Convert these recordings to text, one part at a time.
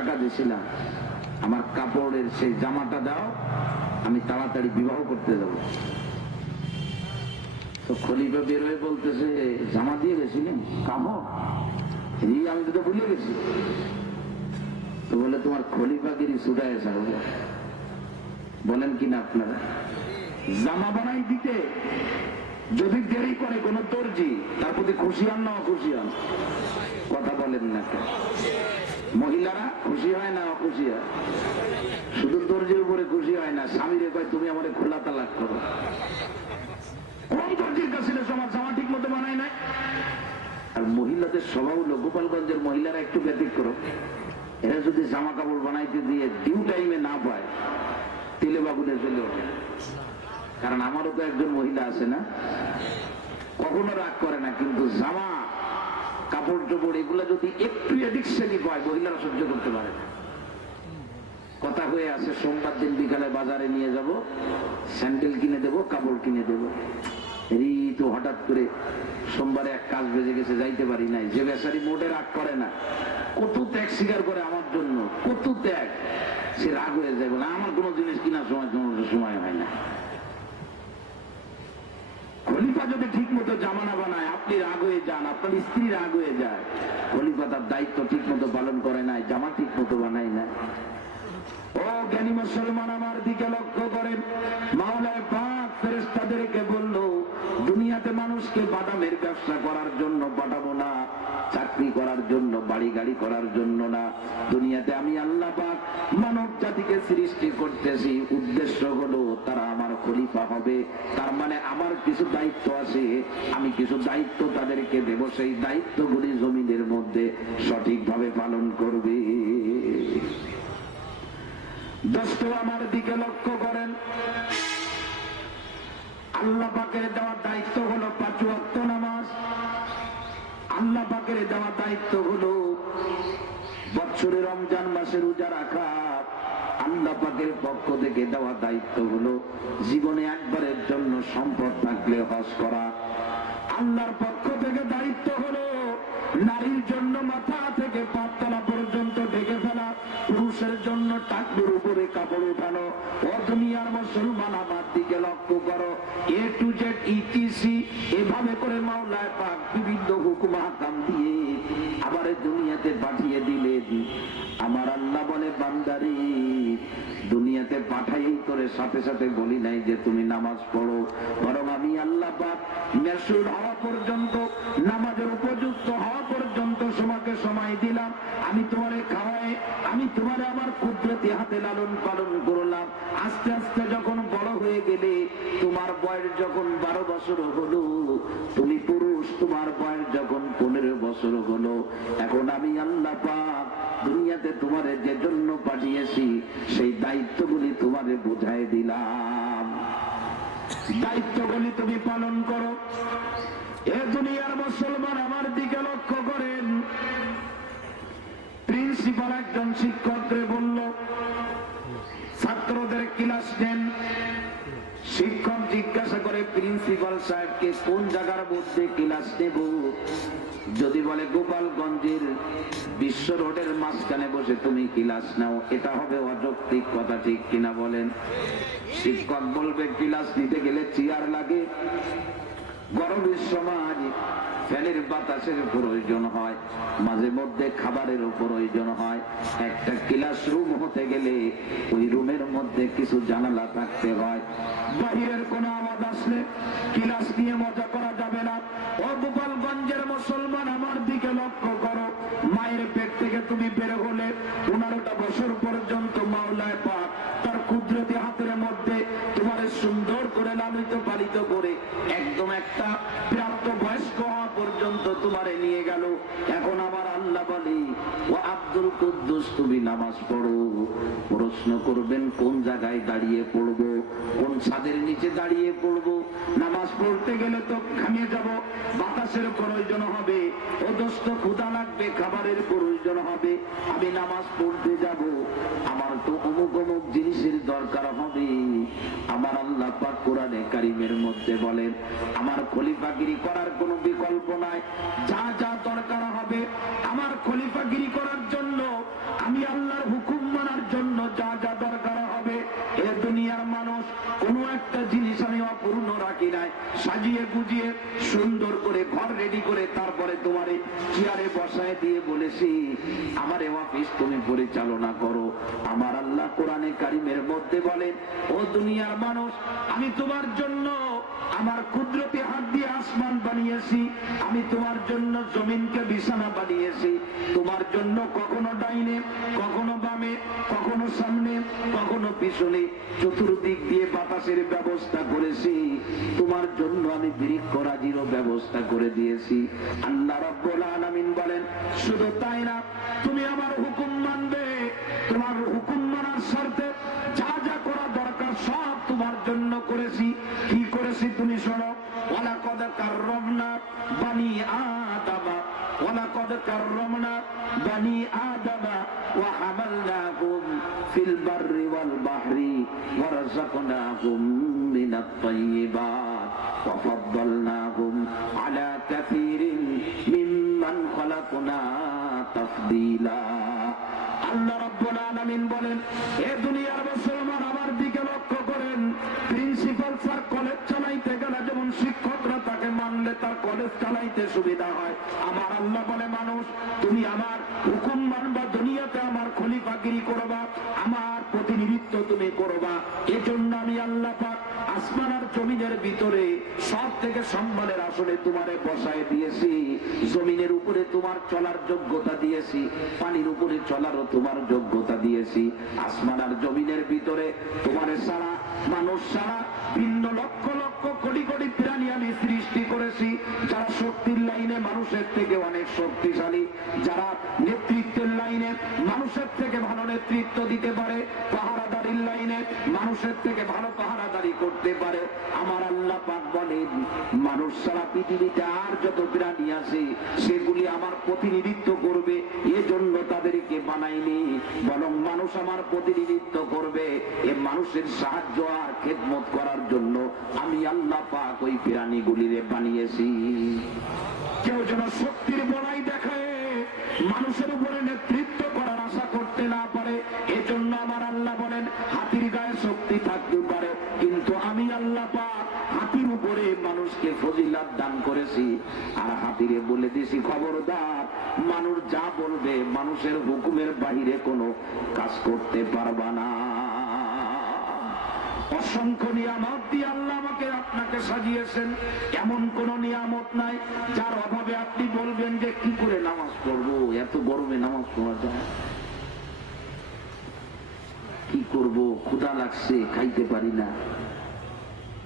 টাকা দিয়েছিলাম, আমার কাপড়ের সেই জামাটা দাও, আমি তাড়াতাড়ি বিবাহ করতে যাব। তো খলিফা বের হয়ে বলতেছে, জামা দিয়ে গেছিলেন কাপড়? আমি তো ভুলে গেছি। তো বলে, তোমার খলিফাগিরি ছুটায় ছাড়বো। বলেন কিনা আপনারা? জামা বানাই দিতে যদি দেরি করে কোন দর্জি, তার প্রতি খুশি হন না অখুশি হন? কথা বলেন না কেন? মহিলারা খুশি হয় না অখুশি হয়? শুধু দর্জির উপরে খুশি হয় না, স্বামীরে কয় তুমি আমার খোলা তালাক করো। কোন দর্জির কাছে আমার জামা ঠিক মতো বানায় নাই? আর মহিলাদের স্বভাব হলো, গোপালগঞ্জের মহিলারা একটু ব্যতিক্রম। এরা যদি জামা কাপড় বানাইতে দিয়ে ডিউ টাইমে না পায়, তেলে বাগুনে চলে ওঠে। কারণ আমারও তো একজন মহিলা আছে না, কখনো রাগ করে না, কিন্তু জামা কাপড় চোপড় এগুলো যদি একটু এডিকশনই পায়, মহিলারা সহ্য করতে পারে না। কথা হয়ে আছে, সোমবার দিন বিকালে বাজারে নিয়ে যাব, স্যান্ডেল কিনে দেব, কাপড় কিনে দেব। এই তো হঠাৎ করে সোমবারে এক কাজ বেজে গেছে, যাইতে পারি নাই। যে বেচারি মোটে রাগ করে না, কত ত্যাগ স্বীকার করে আমার জন্য, কত ত্যাগ, সে রাগ হয়ে যায়, বলে আমার কোনো জিনিস কিনার সময় হয় না। খলিফা যদি ঠিক মতো জামা না বানায়, আপনি রাগ হয়ে যান, আপনার স্ত্রী রাগ হয়ে যায়। খলিফা তার দায়িত্ব ঠিক মতো পালন করে নাই, জামা ঠিক মতো বানায় না। ও জ্ঞানী মুসলমান, আমার দিকে লক্ষ্য করেন। মাওলানা পাক ফেরেশতাদেরকে বলল, দুনিয়াতে মানুষকে বাদামের ব্যবসা করার জন্য পাঠাবো না, চাকরি করার জন্য, বাড়ি গাড়ি করার জন্য না। দুনিয়াতে আমি আল্লাহ পাক মানব জাতিকে সৃষ্টি করতেছি, উদ্দেশ্য হলো তারা আমার খলিফা হবে। তার মানে আমার কিছু দায়িত্ব আছে, আমি কিছু দায়িত্ব তাদেরকে দেব, সেই দায়িত্বগুলি জমিনের মধ্যে সঠিকভাবে পালন করবে। দোস্ত আমার দিকে লক্ষ্য করেন। আল্লাহ পাকের দেওয়া দায়িত্ব হলো 5 ওয়াক্ত নামাজ। আল্লাহ পাকের দেওয়া দায়িত্ব হলো বছরে রমজান মাসে রোজা রাখা। আল্লাহ পাকের পক্ষ থেকে দেওয়া দায়িত্ব হলো জীবনে একবারের জন্য সম্পদ থাকলে হজ করা। আল্লাহর পক্ষ থেকে দায়িত্ব হলো নারীর জন্য মাথা থেকে পাতলা পর্যন্ত ঢেকে ফেলা, পুরুষের জন্য টাকনুর উপরে কাপড় উঠানো। ও দুনিয়ার মুসলমান, আমার দিকে লক্ষ্য করো। A to Z ETC এভাবে করে মাওলানা পাক বিভিন্ন হুকুম আহকাম দিয়ে আবার দুনিয়াতে পাঠিয়ে দিলেন। আমার আল্লাহ বলে, বান্দারে, দুনিয়াতে পাঠাই করে সাথে সাথে বলি নাই যে তুমি নামাজ পড়ো, বরং আমি আল্লাহ পাক মেসুর হওয়া পর্যন্ত, নামাজের উপযুক্ত হওয়া পর্যন্ত তোমাকে সময় দিলাম। আমি তোমারে খাওয়াই, আমি তোমারে আমার কুদরতি হাতে লালন পালন করলাম। আস্তে আস্তে যখন বড় হয়ে গেলে, তোমার বয়স যখন 12 বছর হলো, তুমি পুরুষ, তোমার বয়স যখন 15 বছর হলো, এখন আমি আল্লাহ পাক দুনিয়াতে তোমারে যে জন্য পাঠিয়েছি, সেই দায়িত্বগুলি তোমারে বুঝাই দিলাম। দায়িত্বগুলি তুমি পালন করো। এ দুনিয়ার মুসলমান, আমার দিকে লক্ষ্য করেন। প্রিন্সিপাল একজন শিক্ষককে বলল, ছাত্রদের ক্লাস নেন। শিক্ষক জিজ্ঞাসা করে প্রিন্সিপাল সাহেবকে, কোন জায়গার মধ্যে ক্লাস নেব? যদি বলে গোপালগঞ্জের বিশ্ব রোডের মাঝখানে বসে তুমি ক্লাস নাও, এটা হবে অযৌক্তিক কথা, ঠিক কিনা বলেন? শিক্ষক বলবে, ক্লাস নিতে গেলে চেয়ার লাগে, গরমের সময় ফ্যানের বাতাসের প্রয়োজন হয়, মাঝে মধ্যে খাবারের প্রয়োজন হয়। একটা ক্লাসরুম হতে গেলে ওই রুমের মধ্যে কিছু জানালা থাকতে হয়, বাহিরের কোনো আওয়াজ আসলে ক্লাস নিয়ে মজা করা যাবে না। ও গোপালগঞ্জের মুসলমান, আমার দিকে লক্ষ্য করো। মায়ের পেট থেকে তুমি বের হলে 15টা বছর পর্যন্ত মাওলানা পাক তার কুদরতি হাতের মধ্যে তোমার সুন্দর করে লালিত পালিত করে একদম একটা প্রাপ্ত বয়স্ক হওয়া পর্যন্ত তোমারে নিয়ে গেল। এখন আমার আল্লাহ বলে, ও আব্দুল কুদ্দুস, তুমি নামাজ পড়ো। প্রশ্ন করবেন, কোন জায়গায় দাঁড়িয়ে পড়বো, কোন ছাদের নিচে দাঁড়িয়ে পড়বো? নামাজ পড়তে গেলে তো ঘামিয়ে যাব, বাতাসের প্রয়োজন হবে। ও দোস্ত, ক্ষুধা লাগবে, খাবারের প্রয়োজন হবে। আমি নামাজ পড়তে যাব, আমার তো অমুক অমুক জিনিসের দরকার হবে। আমার আল্লাহ পাক কোরআনে কারিমের মধ্যে বলেন, আমার খলিফাগিরি করার কোনো বিকল্প নাই। যা যা দরকার হবে আমার খলিফাগিরি করার জন্য, আমি আল্লাহ রেডি করে তারপরে তোমারে চেয়ারে বসায় দিয়ে বলেছি আমার অফিস তুমি পরিচালনা করো। আমার আল্লাহ কোরআনে কারিমের মধ্যে বলেন, ও দুনিয়ার মানুষ, আমি তোমার জন্য আমার কুদরতি হাত দিয়ে আসমান বানিয়েছি, আমি তোমার জন্য জমিনকে বিছানা বানিয়েছি, তোমার জন্য কখনো ডাইনে, কখনো বামে, কখনো সামনে, কখনো পিছনে, চতুর্দিক দিয়ে বাতাসের ব্যবস্থা করেছি। তোমার জন্য আমি বৃক্ষরাজিরও ব্যবস্থা করে দিয়েছি। আল্লাহ রাব্বুল আলামিন বলেন, শুধু তাই না, তুমি আমার হুকুম মানবে, তোমার হুকুম মানার শর্তে যা যা করা দরকার সব তোমার জন্য করেছি। কি করেছি তুমি শোনো, ওয়ালাকাদ কাররামনা বানি আদামা, ওয়ালাকাদ কাররামনা বানি আদামা ওয়া হামালনাহুম ফিল বাররি ওয়াল বাহরি ওয়া রাযাকনাহুম মিনাত তাইয়্যিবাত ওয়া ফাদ্দালনাহুম আলা কাসীরিন মিম্মান খালাকনা তাফদীলা। আল্লাহ রাব্বুল আলামিন বলেন, এ দুনিয়ার মুসলমান আমার দিকে লক্ষ্য করেন। প্রিন্সিপাল স্যার কলেজ চালাইতে গেলে যেমন শিক্ষকরা তাকে মানলে তার কলেজ চালাইতে সুবিধা হয়, আমার আল্লাহ বলে, মানুষ তুমি আমার হুকুম মানবা, দুনিয়াতে আমার খলিফাগিরি করবা, আমার প্রতিনিধিত্ব তুমি করবা। এজন্য আমি আল্লাহ পাক আসমান আর জমিনের ভিতরে সব থেকে সম্মানের আসনে তোমারে বসায় দিয়েছি। জমিনের উপরে তোমার চলার যোগ্যতা দিয়েছি, পানির উপরে চলারও তোমার যোগ্যতা দিয়েছি। আসমান আর জমিনের ভিতরে তোমারে সারা মানুষ সারা ভিন্ন লক্ষ লক্ষ কোটি কোটি প্রাণী আমি সৃষ্টি করেছি, যারা শক্তির লাইনে মানুষের থেকে অনেক শক্তিশালী, যারা নেতৃত্বের লাইনে মানুষের থেকে ভালো নেতৃত্ব দিতে পারে, পাহারাদারির লাইনে মানুষের থেকে ভালো পাহারাদারি করতে পারে। আমার আল্লাহ পাক বলেন, মানুষ সারা পৃথিবীতে আর যত প্রাণী আছে সেগুলি আমার প্রতিনিধিত্ব করবে, এজন্য তাদেরকে বানাইনি, বরং মানুষ আমার প্রতিনিধিত্ব করবে। এ মানুষের সাহায্য আর খেদমত করার জন্য আমি আল্লাহ পাক ওই প্রাণীগুলিরে বানিয়েছি। কেউ যেন শক্তির বড়াই দেখায় মানুষের উপরে নেতৃত্ব করার আশা করতে না পারে, এজন্য আমার আল্লাহ বলেন, হাতির গায়ে শক্তি থাকতে পারে, কিন্তু আমি আল্লাহ পাক হাতির উপরে মানুষকে ফজিলত দান করেছি। আর হাতিরে বলে দিয়েছি, খবরদার, মানুষ যা বলবে মানুষের হুকুমের বাহিরে কোনো কাজ করতে পারবা না। অসংখ্য নিয়ামত দিয়ে আল্লাহ আমাকে আপনাকে সাজিয়েছেন, এমন কোন নিয়ামত নাই যার অভাবে আপনি বলবেন যে কি করে নামাজ পড়বো, এত গরমে নামাজ পড়া যায়, কি করব, ক্ষুধা লাগছে খাইতে পারি না,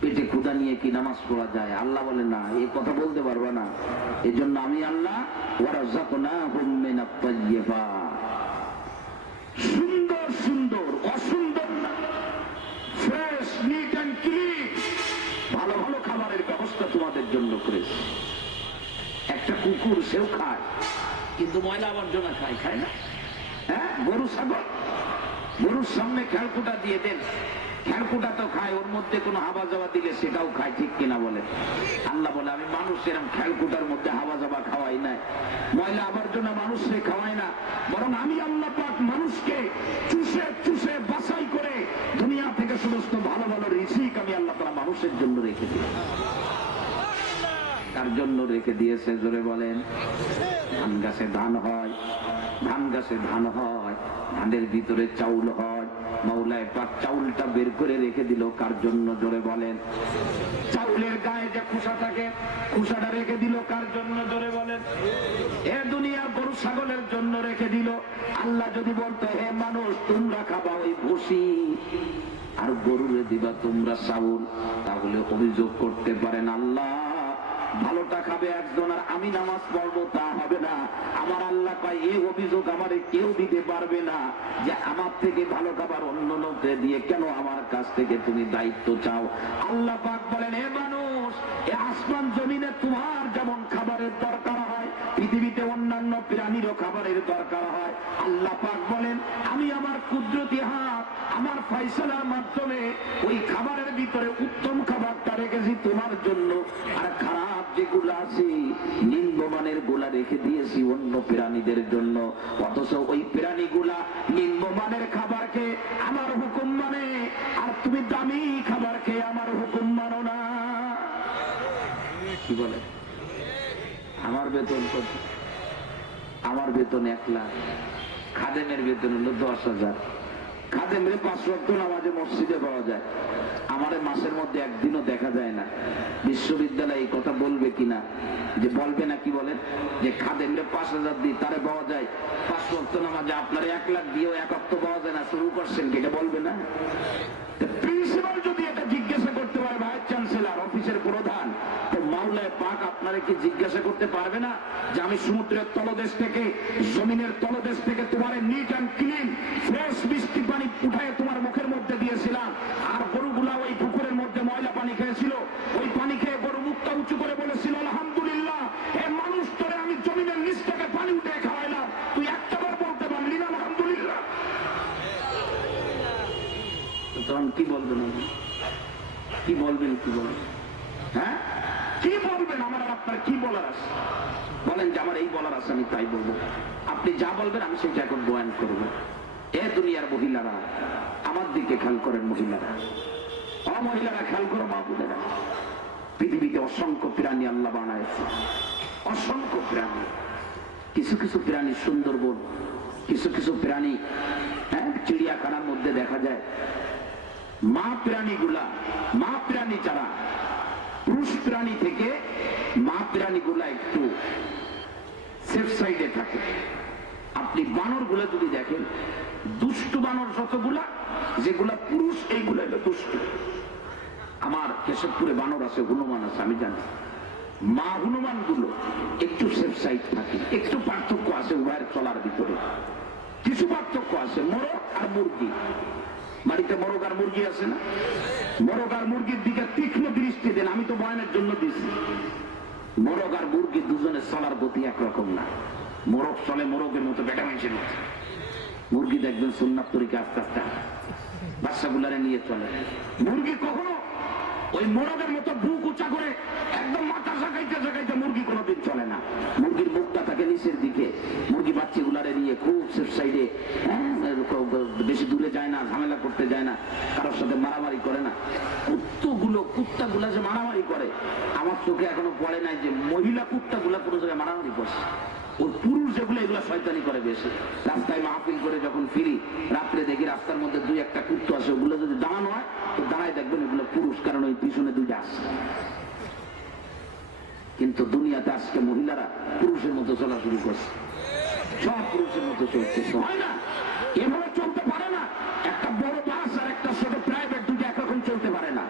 পেটে ক্ষুধা নিয়ে কি নামাজ পড়া যায়? আল্লাহ বলে না, এই কথা বলতে পারবা না। এজন্য আমি আল্লাহ ওয়ারাযাকনাহুম মিনাত তাইয়্যিবাত, সুন্দর সুন্দর, অসুন্দর না, ফ্রেশ, নিট এন্ড ক্লিন ভালো ভালো খাবারের ব্যবস্থা তোমাদের জন্য করেছি। একটা কুকুর সেও খায়, কিন্তু ময়লা আবর্জনা খায়, খায় না? হ্যাঁ, গরু ছাগল, গরুর সামনে খেলকুটা দিয়ে দেন, খেলকুটা তো খায়, ওর মধ্যে কোনো হাওয়া যাওয়া দিলে সেটাও খায়, ঠিক কিনা বলে? আল্লাহ বলে, আমি মানুষ এরকম খেলকুটার মধ্যে হাওয়া যাওয়া খাওয়াই নাই, ময়লা আবর্জনা মানুষকে খাওয়াই না, বরং আমি আল্লাহ পাক মানুষকে চুষে চুষে বাছাই করে দুনিয়া থেকে সমস্ত ভালো ভালো রিজিক আমি আল্লাহ তাআলা মানুষের জন্য রেখে দিই। তার জন্য রেখে দিয়েছে, জোরে বলেন। ধান গাছে ধান হয়, ধান গাছে ধান হয়, ধানের ভিতরে চাউল হয়, মাওলায় পাক চাউলটা বের করে রেখে দিল কার জন্য? জোরে বলেন। চাউলের গায়ে যে খোসা থাকে, খোসাটা রেখে দিল কার জন্য? জোরে বলেন। এ দুনিয়া গরু ছাগলের জন্য রেখে দিল। আল্লাহ যদি বলতো, হে মানুষ, তোমরা খাবা ওই ভুসি আর গরুরে দিবা তোমরা চাউল, তাহলে অভিযোগ করতে পারেন, আল্লাহ ভালোটা খাবে একজন আর আমি নামাজ পড়বো, তা হবে না। আমার আল্লাহ কয়, এই অভিযোগ আমারে কেউ দিতে পারবে না যে আমার থেকে ভালো খাবার অন্য লোককে দিয়ে কেন আমার কাছ থেকে তুমি দায়িত্ব চাও। আল্লাহ পাক বলেন, হে মানুষ, এই আসমান জমিনে তোমার যেমন খাবারের দরকার হয়, পৃথিবীতে অন্যান্য প্রাণীরও খাবারের দরকার হয়। আল্লাহ পাক বলেন, আমি আমার কুদরতি হাত, আমার ফয়সালার মাধ্যমে ওই খাবারের ভিতরে উত্তম খাবারটা রেখেছি তোমার জন্য, আর খারাপ যেগুলো আছে নিম্নমানের গুলা রেখে দিয়েছি অন্য প্রাণীদের জন্য। অথচ ওই প্রাণীগুলা নিম্নমানের খাবার খেয়ে আমার হুকুম মানে, আর তুমি দামি খাবার খেয়ে আমার হুকুম মানো না। কি বলে? বেতন কত? আমার বেতন 1 লাখ, খাদেমের বেতন হলো 10,000। খাদেমের 5 ওয়াক্ত নামাজে মসজিদে পাওয়া যায়, আমারে মাসের মধ্যে একদিনও দেখা যায় না। বিশ্ববিদ্যালয়ে এই কথা বলবে কিনা, যে বলবে না? কি বলেন যে খাদেমরে 5,000 দিয়ে তারে পাওয়া যায়, 5 ওয়াক্ত নামাজে আপনার 1 লাখ দিয়েও 1 ওয়াক্ত পাওয়া যায় না, শুরু করছেন কি? এটা বলবে না? প্রিন্সিপাল যদি এটা জিজ্ঞাসা করতে পারে, ভাইস চ্যান্সেলর, অফিসের প্রধান, তো মাওলায় পাক আপনারা কি জিজ্ঞাসা করতে পারবে না যে আমি সমুদ্রের তলদেশ থেকে, জমিনের তলদেশ থেকে তোমার নিট অ্যান্ড ক্লিন ফ্রেশ বৃষ্টি পানি উঠায় তোমার মুখের মধ্যে দিয়েছিলাম, আর গরুগুলা ওই পুকুরের মধ্যে ময়লা পানি খেয়েছিল, ওই পানি খেয়ে গরু মুখটা উঁচু করে বলেছিল আলহামদুলিল্লাহ, এ মানুষ তোরে আমি জমিনের নিচ থেকে পানি উঠে খাওয়াইলাম, তুই একটাবার বলতে পারলি না আলহামদুলিল্লাহ? তখন কি বলবেন? কি বলবেন? কি বলবেন? হ্যাঁ, কি বলবেন? আমার আর আপনার কি বলার আছে? বলেন যে আমার এই বলার আছে, আমি তাই বলবো। আপনি যা বলবেন আমি সেটা এখন বয়ান করব। এ দুনিয়ার মহিলারা, আমার দিকে খেয়াল করেন মহিলারা, মহিলারা খেয়াল করো, মা বোনেরা, পৃথিবীতে অসংখ্য প্রাণী আল্লাহ বানাইছে, অসংখ্য প্রাণী। কিছু কিছু প্রাণী সুন্দরবন, কিছু কিছু প্রাণী চিড়িয়াখানার মধ্যে দেখা যায়। মা প্রাণীগুলা, মা প্রাণী যারা, পুরুষ প্রাণী থেকে মা প্রাণীগুলা একটু সেফ সাইডে থাকে। আপনি বানর গুলা যদি দেখেন, দুষ্টু বানর যতগুলা, যেগুলা পুরুষ এইগুলা হলো দুষ্টু। আমার কেশবপুরে বানর আছে, হনুমান আছে, আমি জানি। মা হনুমান গুলো একটু সেফ সাইড থাকে, একটু পার্থক্য আছে উভয়ের চলার ভিতরে, কিছু পার্থক্য আছে। মোরগ আর মুরগি, বাড়িতে মোরগ আর মুরগি আছে না? মোরগ আর মুরগির দিকে তীক্ষ্ণ দৃষ্টি দেন, আমি তো বয়ানের জন্য দিচ্ছি। মোরগ আর মুরগি দুজনের চলার গতি একরকম না। মোরগ চলে মোরগের মতো, বেটা মানুষের মতো। মুরগি দেখবেন সুন্নাত তরিকা আস্তে আস্তে বাচ্চাগুলারে নিয়ে চলে। মুরগি কখনো ওই মোরগের মতো বুক উঁচা করে একদম মাথা ঝাঁকাইতে ঝাঁকাইতে মুরগি কোনোদিন চলে না। মুরগির মুখটা থাকে নিচের দিকে। মুরগি বাচ্চাগুলারে নিয়ে খুব সেফ সাইডে, বেশি দূরে যায় না, ঝামেলা করতে যায় না, কারোর সাথে মারামারি করে না। কুত্তাগুলা যে মারামারি করে, আমার চোখে এখনো পড়ে নাই যে মহিলা কুত্তাগুলা কোনো জায়গায় মারামারি করছে। ওর পুরুষ যেগুলো, এগুলো শয়তানি করে বেশি। রাস্তায় মাহফিল করে যখন ফিরি, রাত্রে দেখি রাস্তার মধ্যে 2-1টা কুত্তা আসে, ওগুলো যদি দাঁড়ানো হয় তো দাঁড়ায় দেখবেন এগুলো পুরুষ, কারণ ওই পিছনে 2টা আসছে। কিন্তু দুনিয়াতে আজকে মহিলারা পুরুষের মতো চলা শুরু করছে, সব পুরুষের মতো চলছে। হয় না, এভাবে চলতে পারে না। একটা বড় বাস আর একটা ছোট প্রাইভেট, দুটো একরকম চলতে পারে না।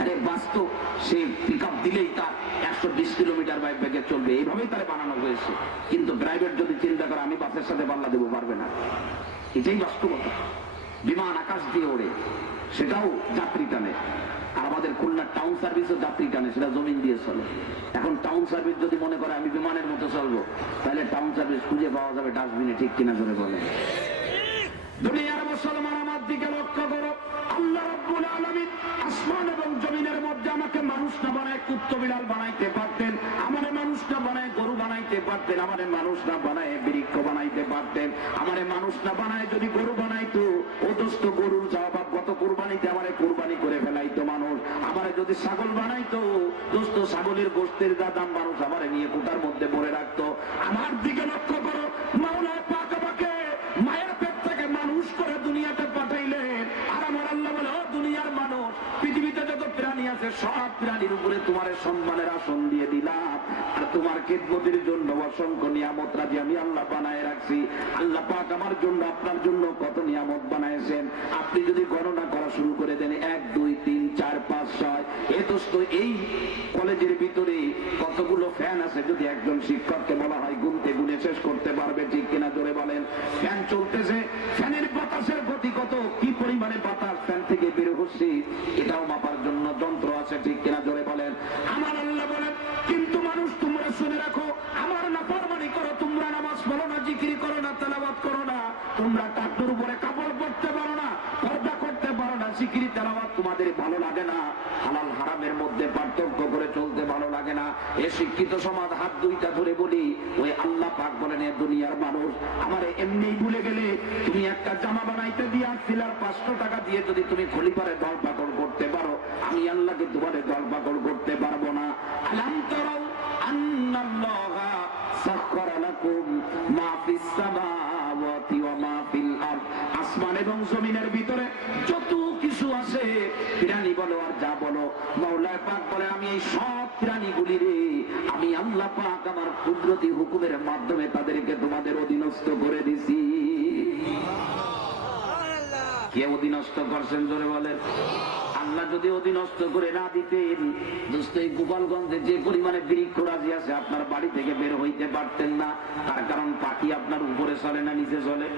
আরে বাস তো সে পিক আপ দিলেই তার 120 কিলোমিটার বাই বেগে চলবে, এইভাবেই তারা বানানো হয়েছে। কিন্তু প্রাইভেট যদি চিন্তা করে আমি বাসের সাথে পাল্লা দেবো, পারবে না। এটাই বাস্তবতা। বিমান আকাশ দিয়ে ওড়ে, সেটাও যাত্রী টানে। আর আমাদের খুলনার টাউন সার্ভিসও যাত্রী টানে, সেটা জমিন দিয়ে চলে। এখন টাউন সার্ভিস যদি মনে করে আমি বিমানের মতো চলবো, তাহলে টাউন সার্ভিস খুঁজে পাওয়া যাবে ডাস্টবিনে, ঠিক কিনা ধরে বলে। দুনিয়ার মুসলমান, আমার দিকে লক্ষ্য করো। আল্লাহ রাব্বুল আলামিন আসমান এবং জমিনের মধ্যে আমাকে মানুষ না বানায় কুত্তা বিড়াল বানাইতে পারতেন, আমারে মানুষ না বানায় গরু বানাইতে পারতেন, আমারে মানুষ না বানায় বৃক্ষ বানাইতে পারতেন, আমারে মানুষ না বানায় যদি গরু বানাইতো, ও দোস্ত গরুর জবাব গত কুরবানিতে আমারে কুরবানি করে ফেলাইতো মানুষ। আমারে যদি ছাগল বানাইতো, দোস্ত ছাগলের গোশতের দাম মানুষ আমারে নিয়ে কুটার মধ্যে ভরে রাখতো। আমার দিকে লক্ষ্য করো, মাওলা পাক আমাকে মায়ের পেট থেকে মানুষ করে দুনিয়াতে পাঠাইলেন। আর আমার আল্লাহ বলে, দুনিয়ার মানুষ, পৃথিবীতে যত প্রাণী আছে সব প্রাণীর উপরে তোমার সম্মানের আসন দিয়ে দিলাম, আর তোমার খেদমতের জন্য অসংখ্য নিয়ামত রাজি আমি আল্লাহ বানায় রাখছি। আল্লাহ পাক আমার জন্য, আপনার জন্য কত নিয়ামত বানাইছেন আপনি যদি গণনা করা শুরু করে দেন, 1 2 3 4 5 6। এ দোস্ত, এই কলেজের ভিতরে কতগুলো ফ্যান আছে, যদি একজন শিক্ষককে বলা হয় গুনতে গুনে শেষ করতে পারবে, ঠিক কিনা জোরে বলেন। ফ্যান চলতেছে, ফ্যানের বাতাসের গতি কত, কি পরিমাণে বাতাস ফ্যান থেকে বের হচ্ছে, এটাও মাপার জন্য যন্ত্র আছে, ঠিক কিনা জোরে বলেন। আমার আল্লাহ বলেন, কিন্তু মানুষ তোমরা শুনে রাখো, আমার নাফরমানি করো, তোমরা নামাজ পড়ো না, জিকির করো না, তেলাওয়াত করো না, তোমরা টাকুর উপরে কাপড় পরতে পারো না, পর্দা করতে পারো না, জিকির তেলাওয়াত তোমাদের ভালো লাগে না, হালাল হারামের মধ্যে পার্থক্য করে চলতে ভালো লাগে না। এ শিক্ষিত সমাজ হাত দুইটা ধরে বলি, ওই আল্লাহ পাক বলেন, এ দুনিয়ার মানুষ আমারে এমনি ভুলে গেলে, তুমি একটা জামা বানাইতে দিয়ে আসছিলার 500 টাকা দিয়ে যদি তুমি খলিফারে দল পাকড় করতে পারো, আমি আল্লাহকে তোমারে দল পাকড় করতে পারবো না। আলাম তারাও আন্নাল্লাহা সাখখারা লাকুম মা ফিস সামাওয়াতি ওয়া মা ফিল আরদ, আসমান এবং জমিনের ভিতরে যত কিছু আছে, প্রাণী বলো আর যা বলো, মাওলা পাক বলে আমি এই সব প্রাণীগুলি রে আমি আল্লাহ পাক আমার কুদরতি হুকুমের মাধ্যমে তাদেরকে তোমাদের অধীনস্থ করে দিছি। কে অধীনস্থ করছেন জোরে বলেন? আল্লাহ যদি অধীনস্থ করে না দিতেন, দোস্ত এই গোপালগঞ্জে যে পরিমাণে বৃক্ষরাজি আছে আপনার বাড়ি থেকে বের হইতে পারতেন না। তার কারণ পাখি আপনার উপরে চলে না নিচে চলে?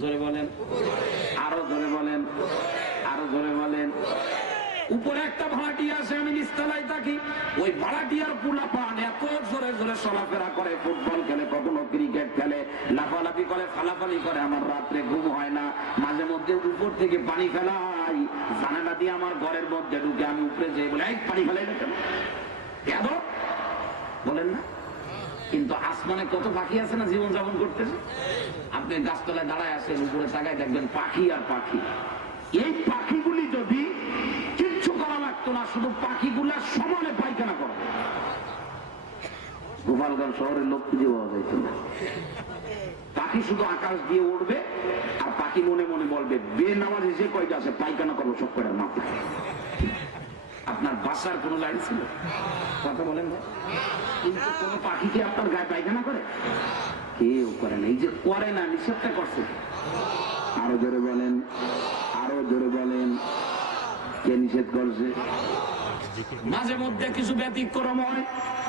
জোরে বলেন, আরো জোরে বলেন, আরো জোরে বলেন। উপরে একটা ভাড়াটিয়া আছে, আমি নিচতলায় থাকি, ওই ভাড়াটিয়ার পোলাপান এত জোরে জোরে চলাফেরা করে, ফুটবল খেলে, কখনো ক্রিকেট খেলে, লাফালাফি করে, ফালাফালি করে, আমার রাত্রে ঘুম হয় না। মাঝে মধ্যে উপর থেকে পানি ফেলাই, জানালা দিয়ে আমার ঘরের মধ্যে ঢুকে, আমি উপরে যাই বলে এই পানি ফেলাই না কেন বলেন না? কিন্তু আসমানে কত পাখি আছে না জীবন যাপন করতেছে। আপনি গাছতলায় দাঁড়ায় আছেন, উপরে তাকায় দেখবেন পাখি আর পাখি। এই পাখিগুলি যদি কিচ্ছু করা লাগতো না, শুধু পাখিগুলা সমানে পায়খানা করে, গোপালগঞ্জ শহরের লোক খুঁজে পাওয়া যাইত না। পাখি শুধু আকাশ দিয়ে উড়বে আর পাখি মনে মনে বলবে বেনামাজি যে কয়টা আছে পায়খানা করবো সব কয়টার মাথায়। আপনার বাসার কোন লাইন ছিল? কথা বলেন না। কিন্তু কোন পাখি কি আপনার গায়ে পায়খানা করে? কেউ করে না। এই যে করে না, নিষেধটা করছে। আরো জোরে বলেন, আরো জোরে বলেন, কে নিষেধ করছে? মাঝে মধ্যে কিছু ব্যতিক্রম হয়,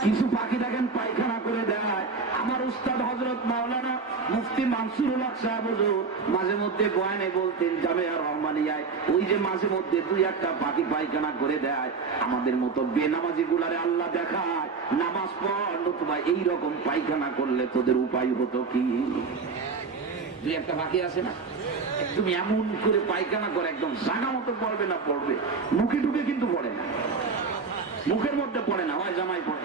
কিছু পাখি দেখেন পায়খানা করে দেয়। আমার উস্তাদ হযরত মাওলানা মুফতি মানসুরুল হক সাহেব হুজুর মাঝে মধ্যে বয়ানে বলতেন, জামিয়া রহমানিয়ায় ওই যে মাঝে মধ্যে দুই একটা পাখি পায়খানা করে দেয়, আমাদের মতো বেনামাজি গুলারে আল্লাহ দেখায় নামাজ পড়, নতুবা এইরকম পায়খানা করলে তোদের উপায় হতো কি? দুই একটা পাখি আছে না, তুমি এমন করে পায়খানা করে একদম জাগা মতো পড়বে না, পড়বে মুখে ঢুকে কিন্তু পড়ে না, মুখের মধ্যে পড়ে না, হয় জামাই পড়ে,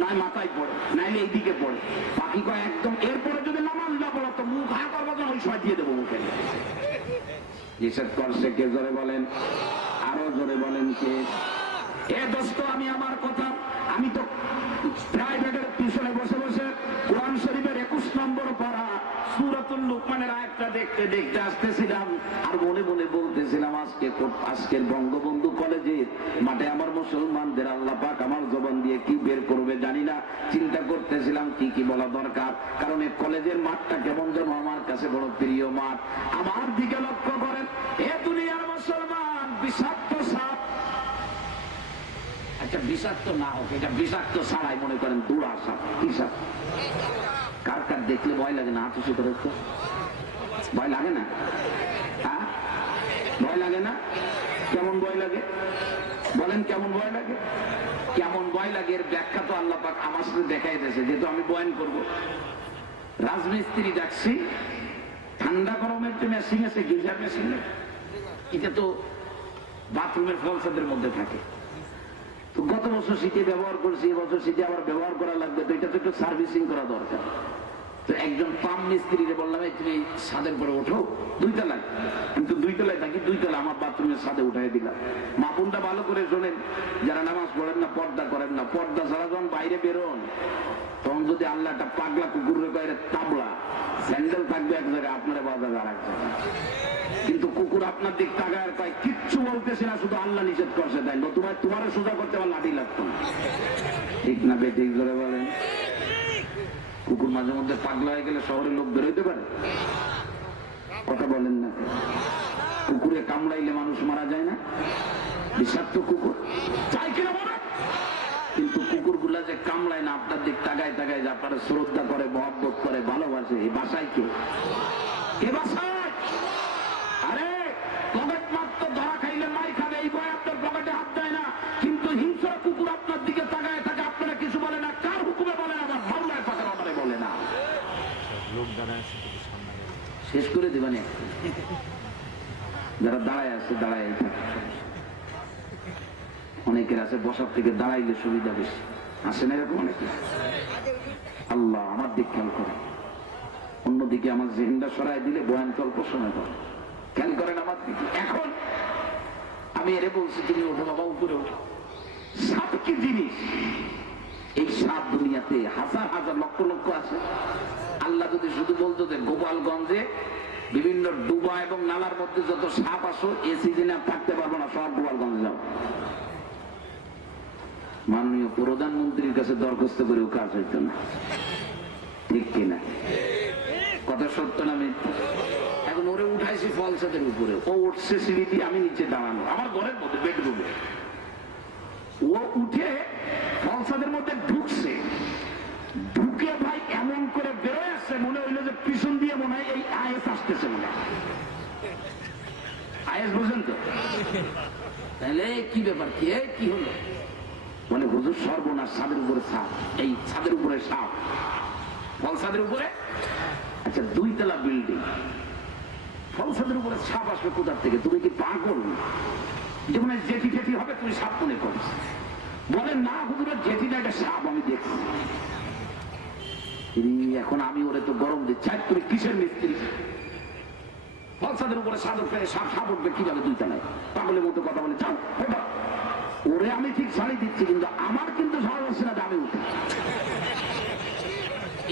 নয় মাথায় পড়ে, নাইলে এইদিকে পড়ে। পাখি কয় একদম, এরপরে যদি নামাজ না পড়ো তো মুখ হা করবো, ওই সময় দিয়ে দেবো মুখে। নিষেধ করছে কে? জোরে বলেন, আরো জোরে বলেন কে? এ দোস্ত, আমি আমার কথা, আমি তো প্রাইভেটের পিছনে বসে বসে কোরআন শরীফের 21 নম্বর পারা সূরাতুল লুকমানের আয়াতটা দেখতে দেখতে আসতেছিলাম, আর মনে মনে বলতেছিলাম আজকের বঙ্গবন্ধু কলেজের মাঠে আমার মুসলমানদের আল্লাহ পাক আমার জবান দিয়ে কি বের করবে জানি না। চিন্তা করতেছিলাম কি কি বলা দরকার, কারণ এই কলেজের মাঠটা কেমন যেন আমার কাছে বড় প্রিয় মাঠ। আমার দিকে লক্ষ্য করেন, এ দুনিয়ার মুসলমান বিষাক্ত সাপ, আচ্ছা বিষাক্ত না হোক, এটা বিষাক্ত ছাড়াই মনে করেন দুড়া সাপ, কি সাপ? কার কার দেখলে ভয় লাগে না? হাতুসি করে তো ভয় লাগে না? হ্যাঁ, ভয় লাগে না? কেমন ভয় লাগে বলেন? কেমন ভয় লাগে? কেমন ভয় লাগে এর ব্যাখ্যা তো আল্লাহ পাক আমার সাথে দেখাই দিয়েছে, যেহেতু আমি বয়ান করব। রাজমিস্ত্রি ডাকছি, ঠান্ডা গরমের যে মেশিন আছে, গিজার মেশিন, এটা তো বাথরুমের ফলসাদের মধ্যে থাকে। তো গত বছর শীতে ব্যবহার করছি, এবছর শীতে আবার ব্যবহার করা লাগবে, তো এটা তো একটু সার্ভিসিং করা দরকার। তো একজন পাম্প মিস্ত্রিকে বললাম, তুমি ছাদের পরে ওঠো, 2 তলায়, কিন্তু 2 তলায় থাকি, 2 তলা আমার বাথরুমের ছাদে উঠাই দিলাম। মাপুনটা ভালো করে শোনেন, যারা নামাজ পড়েন না, পর্দা করেন না, পর্দা ছাড়া যখন বাইরে বেরোন, তখন যদি আল্লাহ একটা পাগলা কুকুরের বাইরে তাবলা স্যান্ডেল থাকবে এক জায়গায়, আপনারা বাজার আর এক জায়গায়, কিন্তু কুকুর আপনার দিক তাকায় পায়, কিচ্ছু বলতেছে না, শুধু আল্লাহ নিষেধ করছে তাই, নতুবা তোমার সোজা করতে আমার লাঠি লাগতো না। ঠিক না বেঠিক জোরে বলেন? কুকুর মাঝে মধ্যে পাগলা হয়ে গেলে শহরের লোক বেরোইতে পারে? কথা বলেন না? কুকুরে কামড়াইলে মানুষ মারা যায় না? বিষাক্ত কুকুর চাই কিনা বলেন? কিন্তু কুকুর গুলা যে কামড়ায় না, আপনার দিক তাকায় তাকায়, যে আপনারা শ্রদ্ধা করে, মহব্বত করে, ভালোবাসে, এই বাসায় কে? এ বাসায় আরে পকেট মাত্র ধরা খাইলে মাই খাবে, এই ভয় আপনার পকেটে হাত দেয় না, কিন্তু হিংস্র কুকুর আপনার দিকে তাকায় থাকে, আপনারা কিছু বলে না, কার হুকুমে বলে না? আমার মাওলার পাকের অর্ডারে বলে না। শেষ করে দেবেন। যারা দাঁড়ায় আছে দাঁড়ায় থাকে, অনেকের আছে বসার থেকে দাঁড়াইলে সুবিধা বেশি, আসে না এরকম অনেকে? আল্লাহ আমার দিক খেয়াল করে, অন্যদিকে আমার জেহেনটা সরাই দিলে বয়ান অল্প সময় করে, খেয়াল করেন আমার দিকে। এখন আমি এরে বলছি, তুমি ওঠো বাবা, উপরে ওঠো। সাপ কি জিনিস? এই সাপ দুনিয়াতে হাজার হাজার লক্ষ লক্ষ আছে। আল্লাহ যদি শুধু বলতো যে গোপালগঞ্জে বিভিন্ন ডুবা এবং নালার মধ্যে যত সাপ আসো এ সিজনে থাকতে পারবো না, সব গোপালগঞ্জে যাও, মাননীয় প্রধানমন্ত্রীর কাছে দরখাস্ত করেও কাজ হইতো না। ঠিক কিনা? কথা সত্য না মিথ্যা? এখন ওরে উঠাইছি ফলসাদের উপরে, ও উঠছে সিঁড়ি দিয়ে, আমি নিচে দাঁড়ানো আমার ঘরের মধ্যে বেডরুমে, ও উঠে ফলসাদের মধ্যে ঢুকছে, ঢুকে ভাই এমন করে বেরোয় আসছে মনে হইলো যে পিছন দিয়ে মনে হয় এই আইএস আসতেছে, মনে হয় আইএস, বুঝেন তো? তাহলে কি ব্যাপার, কি হলো? মানে হুজুর সর্বনাশ, ছাদের উপরে সাপ, এই ছাদের উপরে সাপ, ফলসাদের উপরে। আচ্ছা 2 তলা বিল্ডিং, ফলসাদের উপরে সাপ আসবে কোথার থেকে? তুমি কি পাগল? যেমন জেঠি জেঠি হবে তুমি সাপ মনে করছ? বলে না হুজুরের জেঠি না, একটা সাপ আমি দেখছি। এখন আমি ওরে তো গরম দিচ্ছি, তুমি কিসের মিস্ত্রি? ফলসাদের উপরে সাদর ফেলে সাপ উঠবে কিভাবে 2 তলায়? পাগলের মতো কথা বলে যাও। ওরে আমি ঠিক ছাড়ি দিচ্ছি, কিন্তু আমার কিন্তু সাহস হচ্ছে না, আমি উঠি।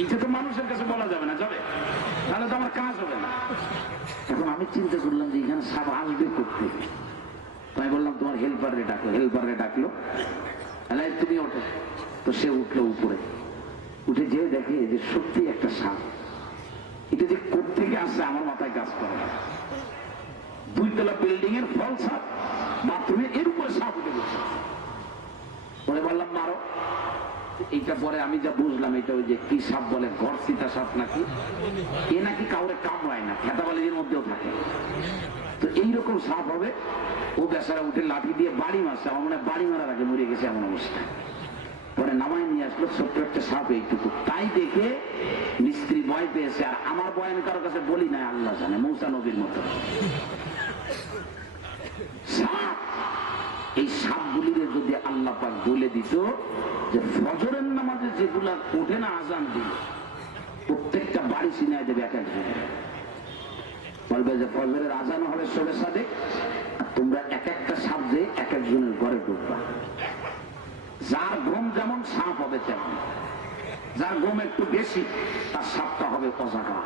এইটা তো মানুষের কাছে বলা যাবে না, যাবে তাহলে তো আমার কাজ হবে না। এখন আমি চিন্তা করলাম যে এখানে সাপ আসবে করতে, তাই বললাম তোমার হেল্পারে ডাকলো। হেল্পারে ডাকলো, তুমি ওঠো। তো সে উঠলো উপরে, উঠে যে দেখে যে সত্যি একটা সাপ। এটা যে কোত্থেকে আসছে আমার মাথায় কাজ করে না। 2 তলা বিল্ডিং এর ফল সাপ, বাথরুমে এর উপরে সাপ উঠে গেছে। পরে বললাম মারো। এইটা পরে আমি যা বুঝলাম, এটা ওই যে কি সাপ বলে, ঘরসিতা সাপ নাকি, এ নাকি কাউরে কামড়ায় না, খেতাবালির মধ্যেও থাকে। তো এইরকম সাপ হবে। ও বেচারা উঠে লাঠি দিয়ে বাড়ি মারছে, আমার মনে হয় বাড়ি মারার আগে মরে গেছে এমন অবস্থা। পরে নামায় নিয়ে আসলো ছোট্ট একটা সাপ এইটুকু। তাই দেখে মিস্ত্রি ভয় পেয়েছে, আর আমার ভয় আমি কারোর কাছে বলি না, আল্লাহ জানে, মূসা নবীর মতো। সাপ, এই সাপগুলিরে যদি আল্লাহ পাক বলে দিত যে ফজরের নামাজে যেগুলা ওঠে না আজান দিল, প্রত্যেকটা বাড়ি চিনায় দেবে এক একজন। বলবে যে ফজরের আজান হবে সবে সাদেক, তোমরা এক একটা সাপ যে এক একজনের ঘরে ঢুকবা। যার ঘুম যেমন সাপ হবে তেমন, যার ঘুম একটু বেশি তার সাপটা হবে অজাগা,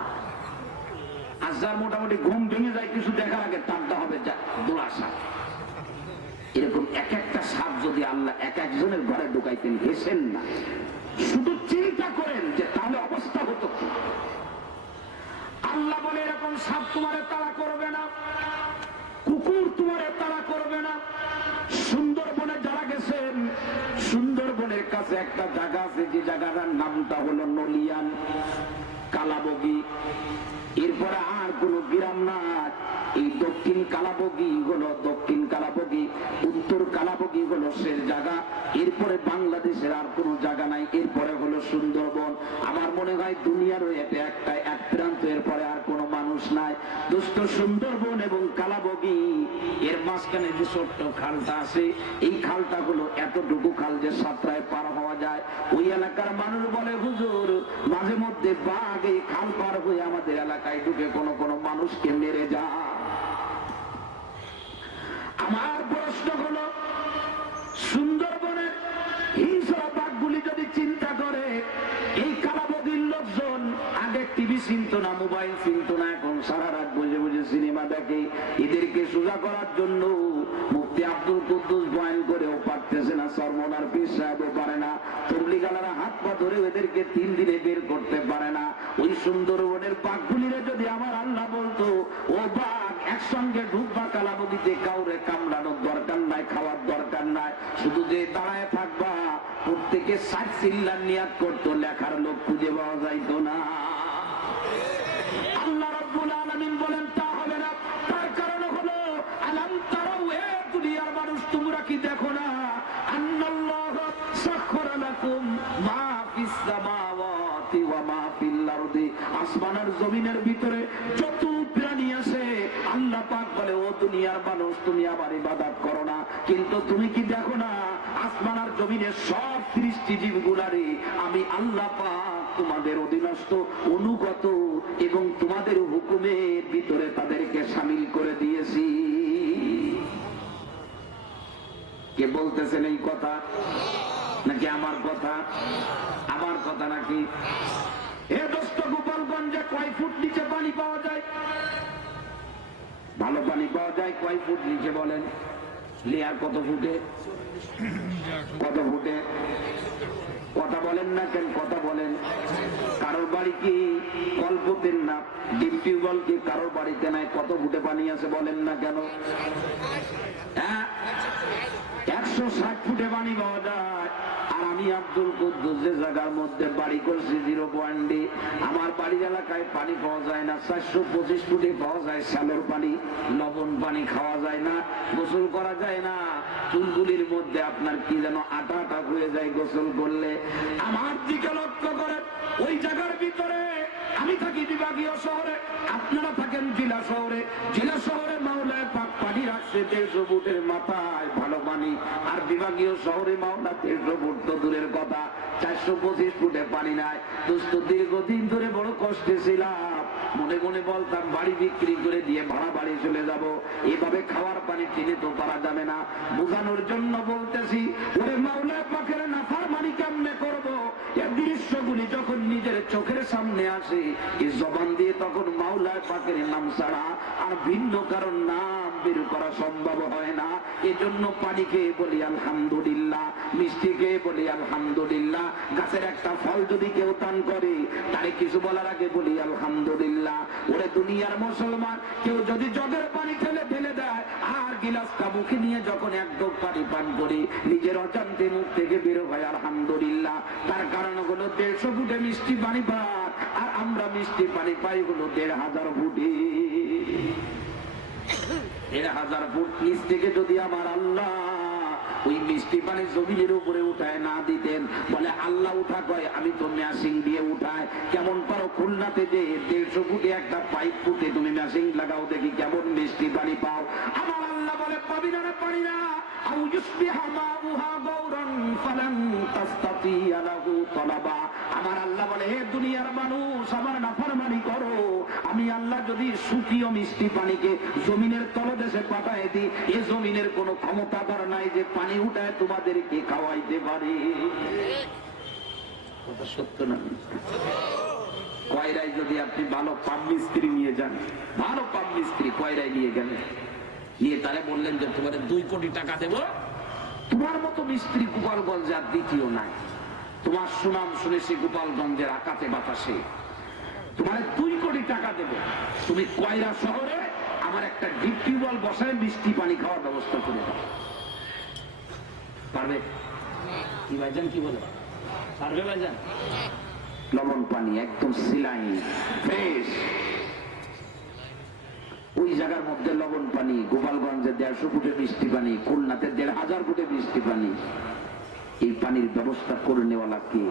আর যার মোটামুটি ঘুম ভেঙে যায় কিছু দেখার আগে তারটা হবে দোলা সাপ। এরকম এক একটা সাপ যদি আল্লাহ এক একজনের ঘরে ঢুকাইতেন, ঘেসেন না, শুধু চিন্তা করেন যে তাহলে অবস্থা হতো কি। আল্লাহ বলে এরকম সাপ তোমারে তাড়া করবে না, কুকুর তোমারে তাড়া করবে না। সুন্দরবনে যারা গেছেন, সুন্দরবনের কাছে একটা জায়গা আছে, যে জায়গাটার নামটা হলো নলিয়ান, কালাবগি। এরপরে আর কোন গ্রাম না। এই দক্ষিণ কালাবগি হলো দক্ষিণ কালাবগি, উত্তর কালাবগি হলো শেষ জায়গা। এরপরে বাংলাদেশের আর কোন জায়গা নাই, এরপরে হলো সুন্দরবন। আমার মনে হয় দুনিয়ারও এটা একটা এক প্রান্ত, এরপরে আর কোনো মানুষ নাই। দুষ্ট সুন্দরবন এবং কালাবগি এর মাঝখানে যে ছোট্ট খালটা আছে, এই খালটা হলো এতটুকু খাল যে সাতটায় পার হওয়া যায়। ওই এলাকার মানুষ বলে হুজুর মাঝে মধ্যে বাঘ এই খাল পার হয়ে আমাদের এলাকায় ঢুকে কোনো মানুষকে মেরে যায়। আমার প্রশ্ন হলো, সুন্দরবনের হিংস্র বাঘগুলি যদি চিন্তা করে, এই কালাবগির লোকজন আগে টিভি চিনত না, মোবাইল চিনত না, এখন সারা রাত বসে বসে সিনেমা দেখে। এদেরকে সোজা করার জন্য মুফতি আব্দুল কুদ্দুস বয়ান করেও পারতেছে না, সরমনার পীর সাহেবও পারে না, তবলিগালারা হাত পা ধরে এদেরকে 3 দিনে বের করতে পারে না। ওই সুন্দরবনের বাঘগুলিরে যদি আমার আল্লাহ বলতো, ও বাঘ একসঙ্গে ঢুকবা কালাবগিতে, কাউরে কামড়ানোর দরকার নাই, খাওয়ার দরকার নাই, শুধু যে দাঁড়ায় থাকবা, প্রত্যেকে 60 চিল্লার নিয়াত করতো, লেখার লোক খুঁজে পাওয়া যাইতো না। আল্লাহ রাব্বুল আলামিন বলেন তা হবে না। তার কারণ হলো, আলাম তারাউ, হে দুনিয়ার মানুষ তোমরা কি দেখো না, আন্নাল্লাহ সাখখারা লাকুম মা ফিস সামাওয়াতি ওয়া মা ফিল আরদি, আসমানের জমিনের ভিতরে যত প্রাণী আছে, আল্লাহ পাক বলে ও দুনিয়ার মানুষ তুমি আমার ইবাদত করো না, কিন্তু তুমি কি দেখো না আসমান আর জমিনের সব সৃষ্টি জীবগুলারে আমি আল্লাহ পাক তোমাদের অধীনস্থ, অনুগত, এবং তোমাদের হুকুমের ভিতরে তাদেরকে শামিল করে দিয়েছি। কে বলতেছেন এই কথা? নাকি আমার কথা? আমার কথা নাকি? এ দোস্ত, গোপালগঞ্জে কয় ফুট নিচে পানি পাওয়া যায়? ভালো পানি পাওয়া যায় কয় ফুট নিচে বলেন? লেয়ার কত ফুটে? কত ফুটে? কথা বলেন না কেন? কথা বলেন। কারোর বাড়ি কি কলপতের না ডিপ টিউবওয়েল কি কারোর বাড়িতে নাই? কত ফুটে পানি আছে বলেন না কেন? 160 ফুটে পানি পাওয়া যায়। আর আমি আব্দুল কুদ্দুস যে জায়গার মধ্যে বাড়ি করছি 0 পয়েন্টে, আমার বাড়ির এলাকায় পানি পাওয়া যায় না। 425 ফুটে পাওয়া যায় শ্যালোর পানি। লবণ পানি খাওয়া যায় না, গোসল করা যায় না। চুলগুলির মধ্যে আপনার কি যেন আটা আটা হয়ে যায় গোসল করলে। আমার দিকে লক্ষ্য করে, ওই জায়গার ভিতরে আমি থাকি বিভাগীয় শহরে, আপনারা থাকেন জেলা শহরে। জেলা শহরে মাওলায় পাক পানি রাখছে 150 ফুটের মাথায় ভালো পানি, আর বিভাগীয় শহরে মাওলা 150 ফুট তো দূরের কথা, 425 ফুটে পানি নাই। দোস্ত, দীর্ঘদিন ধরে বড় কষ্টে ছিলাম। মনে মনে বলতাম বাড়ি বিক্রি করে দিয়ে ভাড়া বাড়ি চলে যাব। এভাবে খাওয়ার পানি কিনে তো পারা যাবে না। বোঝানোর জন্য বলতেছি, ওরে মাওলায় পাকের নাফরমানি কেমনে করব? এই দৃশ্যগুলি যখন নিজের চোখের সামনে আসে, এই জবান দিয়ে তখন মাওলায় পাকের নাম ছাড়া আর ভিন্ন কারণ নাম বের করা সম্ভব হয় না। এজন্য পানি খেয়ে বলি আলহামদুলিল্লাহ, মিষ্টি খেয়ে বলি আলহামদুলিল্লাহ। গাছের একটা ফল যদি কেউ দান করে, তারে কিছু বলার আগে বলি আলহামদুলিল্লাহ। ওরে দুনিয়ার মুসলমান, কেউ যদি জগের পানি ফেলে ফেলে দেয়, আর গিলাসটা মুখে নিয়ে যখন এক ঢোক পানি পান করি, নিজের অজান্তে মুখ থেকে বের হয় আলহামদুলিল্লাহ। তার কারণ হলো 150 ফুটে মিষ্টি পানি পান, আর আমরা মিষ্টি পানি পাই হলো 1500 ফুটে। 1500 ফুট নিচ থেকে যদি আমার আল্লাহ ওই মিষ্টি পানি জমিনের উপরে উঠায় না দিতেন, বলে আল্লাহ উঠা কয়, আমি তো মেশিন দিয়ে উঠায়। কেমন পারো খুলনাতে যে 150 ফুটে একটা পাইপ ফুটে তুমি মেশিন লাগাও, দেখি কেমন মিষ্টি পানি পাও। আমার আল্লাহ বলে পাবি না রে, পারি না। আউ ইউসবিহা মাউহা গৌরান ফালান তাসতাতিয়া লাহু তলাবা। আমার আল্লাহ বলে, হে দুনিয়ার মানুষ, আমার নাফরমানি করো, আমি আল্লাহ যদি শুকিয়ে মিষ্টি পানিকে জমিনের তলদেশে পাঠায় দিই, এ জমিনের কোনো ক্ষমতাধর নাই যে পানি উঠায় তোমাদেরকে খাওয়াইতে পারে। কথা সত্য না? কয়রায় যদি আপনি ভালো পাম্প মিস্ত্রি নিয়ে যান, ভালো পাম্প মিস্ত্রি কয়রায় নিয়ে গেলেন, নিয়ে তারে বললেন যে তোমাদের 2 কোটি টাকা দেব, তোমার মতো মিস্ত্রি গোপালগঞ্জে আর দ্বিতীয় নাই। তোমার সুনাম শুনেছি গোপালগঞ্জের আকাশে বাতাসে, তোমার 2 কোটি টাকা দেব, তুমি কয়রা শহরে আমার একটা ডিপ টিউবওয়েল বসায় মিষ্টি পানি খাওয়ার ব্যবস্থা করে দাও। পারবে কি ভাইজান? কি বলে পারবে ভাইজান? লবণ পানি একদম সিলাই ফ্রেশ, ওই জায়গার মধ্যে লবণ পানি। গোপালগঞ্জে 150 ফুটে মিষ্টি পানি, খুলনাতে 1500 ফুটে মিষ্টি পানি। এই পানির ব্যবস্থা করে নেওয়ালা কে?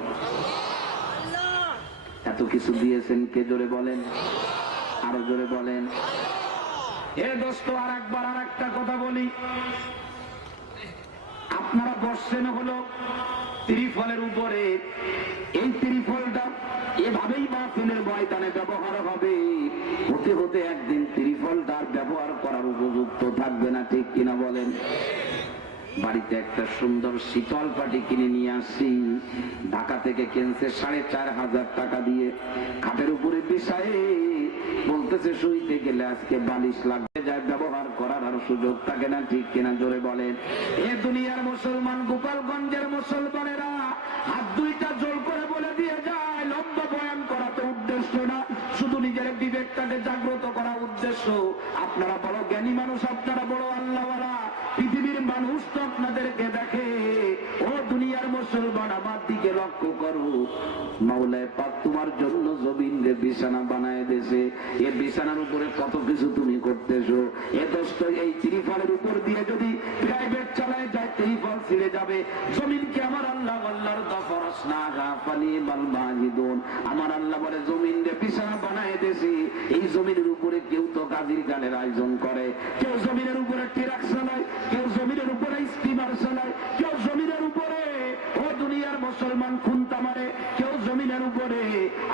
এত কিছু দিয়েছেন কে? জোরে বলেন, আরো জোরে বলেন। এ দোস্ত, আর একবার আর একটা কথা বলি। আপনারা বসছেন হলো ত্রিফলের উপরে, এই ত্রিফলটা এভাবেই মাহফিলের ময়দানে ব্যবহার হবে। হতে হতে একদিন ত্রিফলটার ব্যবহার করার উপযুক্ত থাকবে না, ঠিক কিনা বলেন? বাড়িতে একটা সুন্দর শীতল পাটি কিনে নিয়ে আসছি, ঢাকা থেকে কিনছে 4500 টাকা দিয়ে। খাটের উপরে বিছায়ে বলতেছে শুইতে গেলে আজকে বালিশ লাগবে, যায় ব্যবহার করার আর সুযোগ থাকে না, ঠিক কিনা জোরে বলেন? এ দুনিয়ার মুসলমান, গোপালগঞ্জের মুসলমানেরা হাত দুইটা জোর করে বলে দিয়ে যায়, লম্বা বয়ান করা তো উদ্দেশ্য না, শুধু নিজের বিবেকটাকে জাগ্রত করা উদ্দেশ্য। আপনারা বড় জ্ঞানী মানুষ, আপনারা বড় আল্লাহওয়ালা, পৃথিবীর মানুষ তো আপনাদেরকে দেখে। ও দুনিয়ার মুসলমান, আমার দিকে লক্ষ্য করো। মাওলায় পাক তোমার জন্য জমিন রে বিছানা বানায় দিয়েছে, এ বিছানার উপরে কত কিছু তুমি করতেছো। এ দোস্ত, এই ত্রিফলের উপর দিয়ে যদি প্রাইভেট চালায় যায়, ত্রিফল ছিঁড়ে যাবে। জমিনকে আমার আল্লাহ আল্লাহর দফরস না গাফালি বাল মাজিদুন, আমার আল্লাহ বলে জমিন রে বিছানা বানায় দিয়েছে। এই জমিনের উপরে কেউ তো গাজীর গানের আয়োজন করে, কেউ জমিনের উপরে ট্রাক চালায়, কেউ জমিনের উপরে স্টিমার চালায়, কেউ জমিনের উপরে ও দুনিয়ার মুসলমান খুনতা মারে, কেউ জমিনের উপরে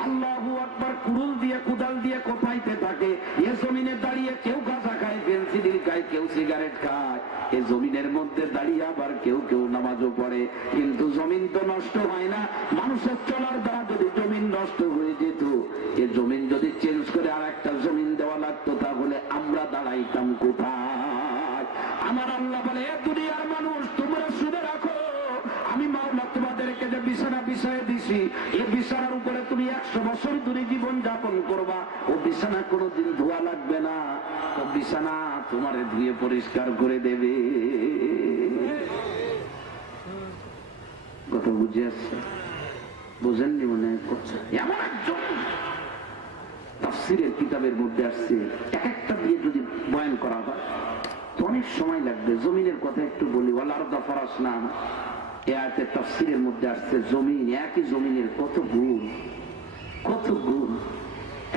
আল্লাহু আকবার কুড়ুল দিয়ে কুদাল দিয়ে কোপাইতে থাকে। এ জমিনে দাঁড়িয়ে কেউ গাঁজা খায়, ফেন্সিডিল খায়, কেউ সিগারেট খায়, এই জমিনের মধ্যে দাঁড়িয়ে আবার কেউ কেউ নামাজও পড়ে, কিন্তু জমিন তো নষ্ট হয় না। মানুষের চলার দ্বারা যদি জমিন নষ্ট হয়ে যেত, এই জমিন যদি চেঞ্জ করে আর একটা জমিন দেওয়া লাগতো, তাহলে আমরা দাঁড়াইতাম কোথায়? আমার আল্লাহ বলে, দুনিয়ার মানুষ তোমরা শুনে রাখো, আমি মাওলা তোমাদেরকে যে বিছানা বিছায় দিছি, এই বিছানার উপরে তুমি 100 বছর ধরে জীবন যাপন করবা। ও বিছানা কোনোদিন ধোয়া লাগবে না, ও বিছানা তোমারে ধুয়ে পরিষ্কার করে দেবে। কথা বুঝে আসছে? বুঝেননি মনে করছে? এমন একজন তাফসীরের কিতাবের মধ্যে আসছে, এক একটা দিয়ে যদি বয়ান করা হয় তো অনেক সময় লাগবে। জমিনের কথা একটু বলি। ওয়াল আরদা ফারাশনা, এই আয়াতের তাফসীরের মধ্যে আসছে জমিন, একই জমিনের কত গুণ, কত গুণ।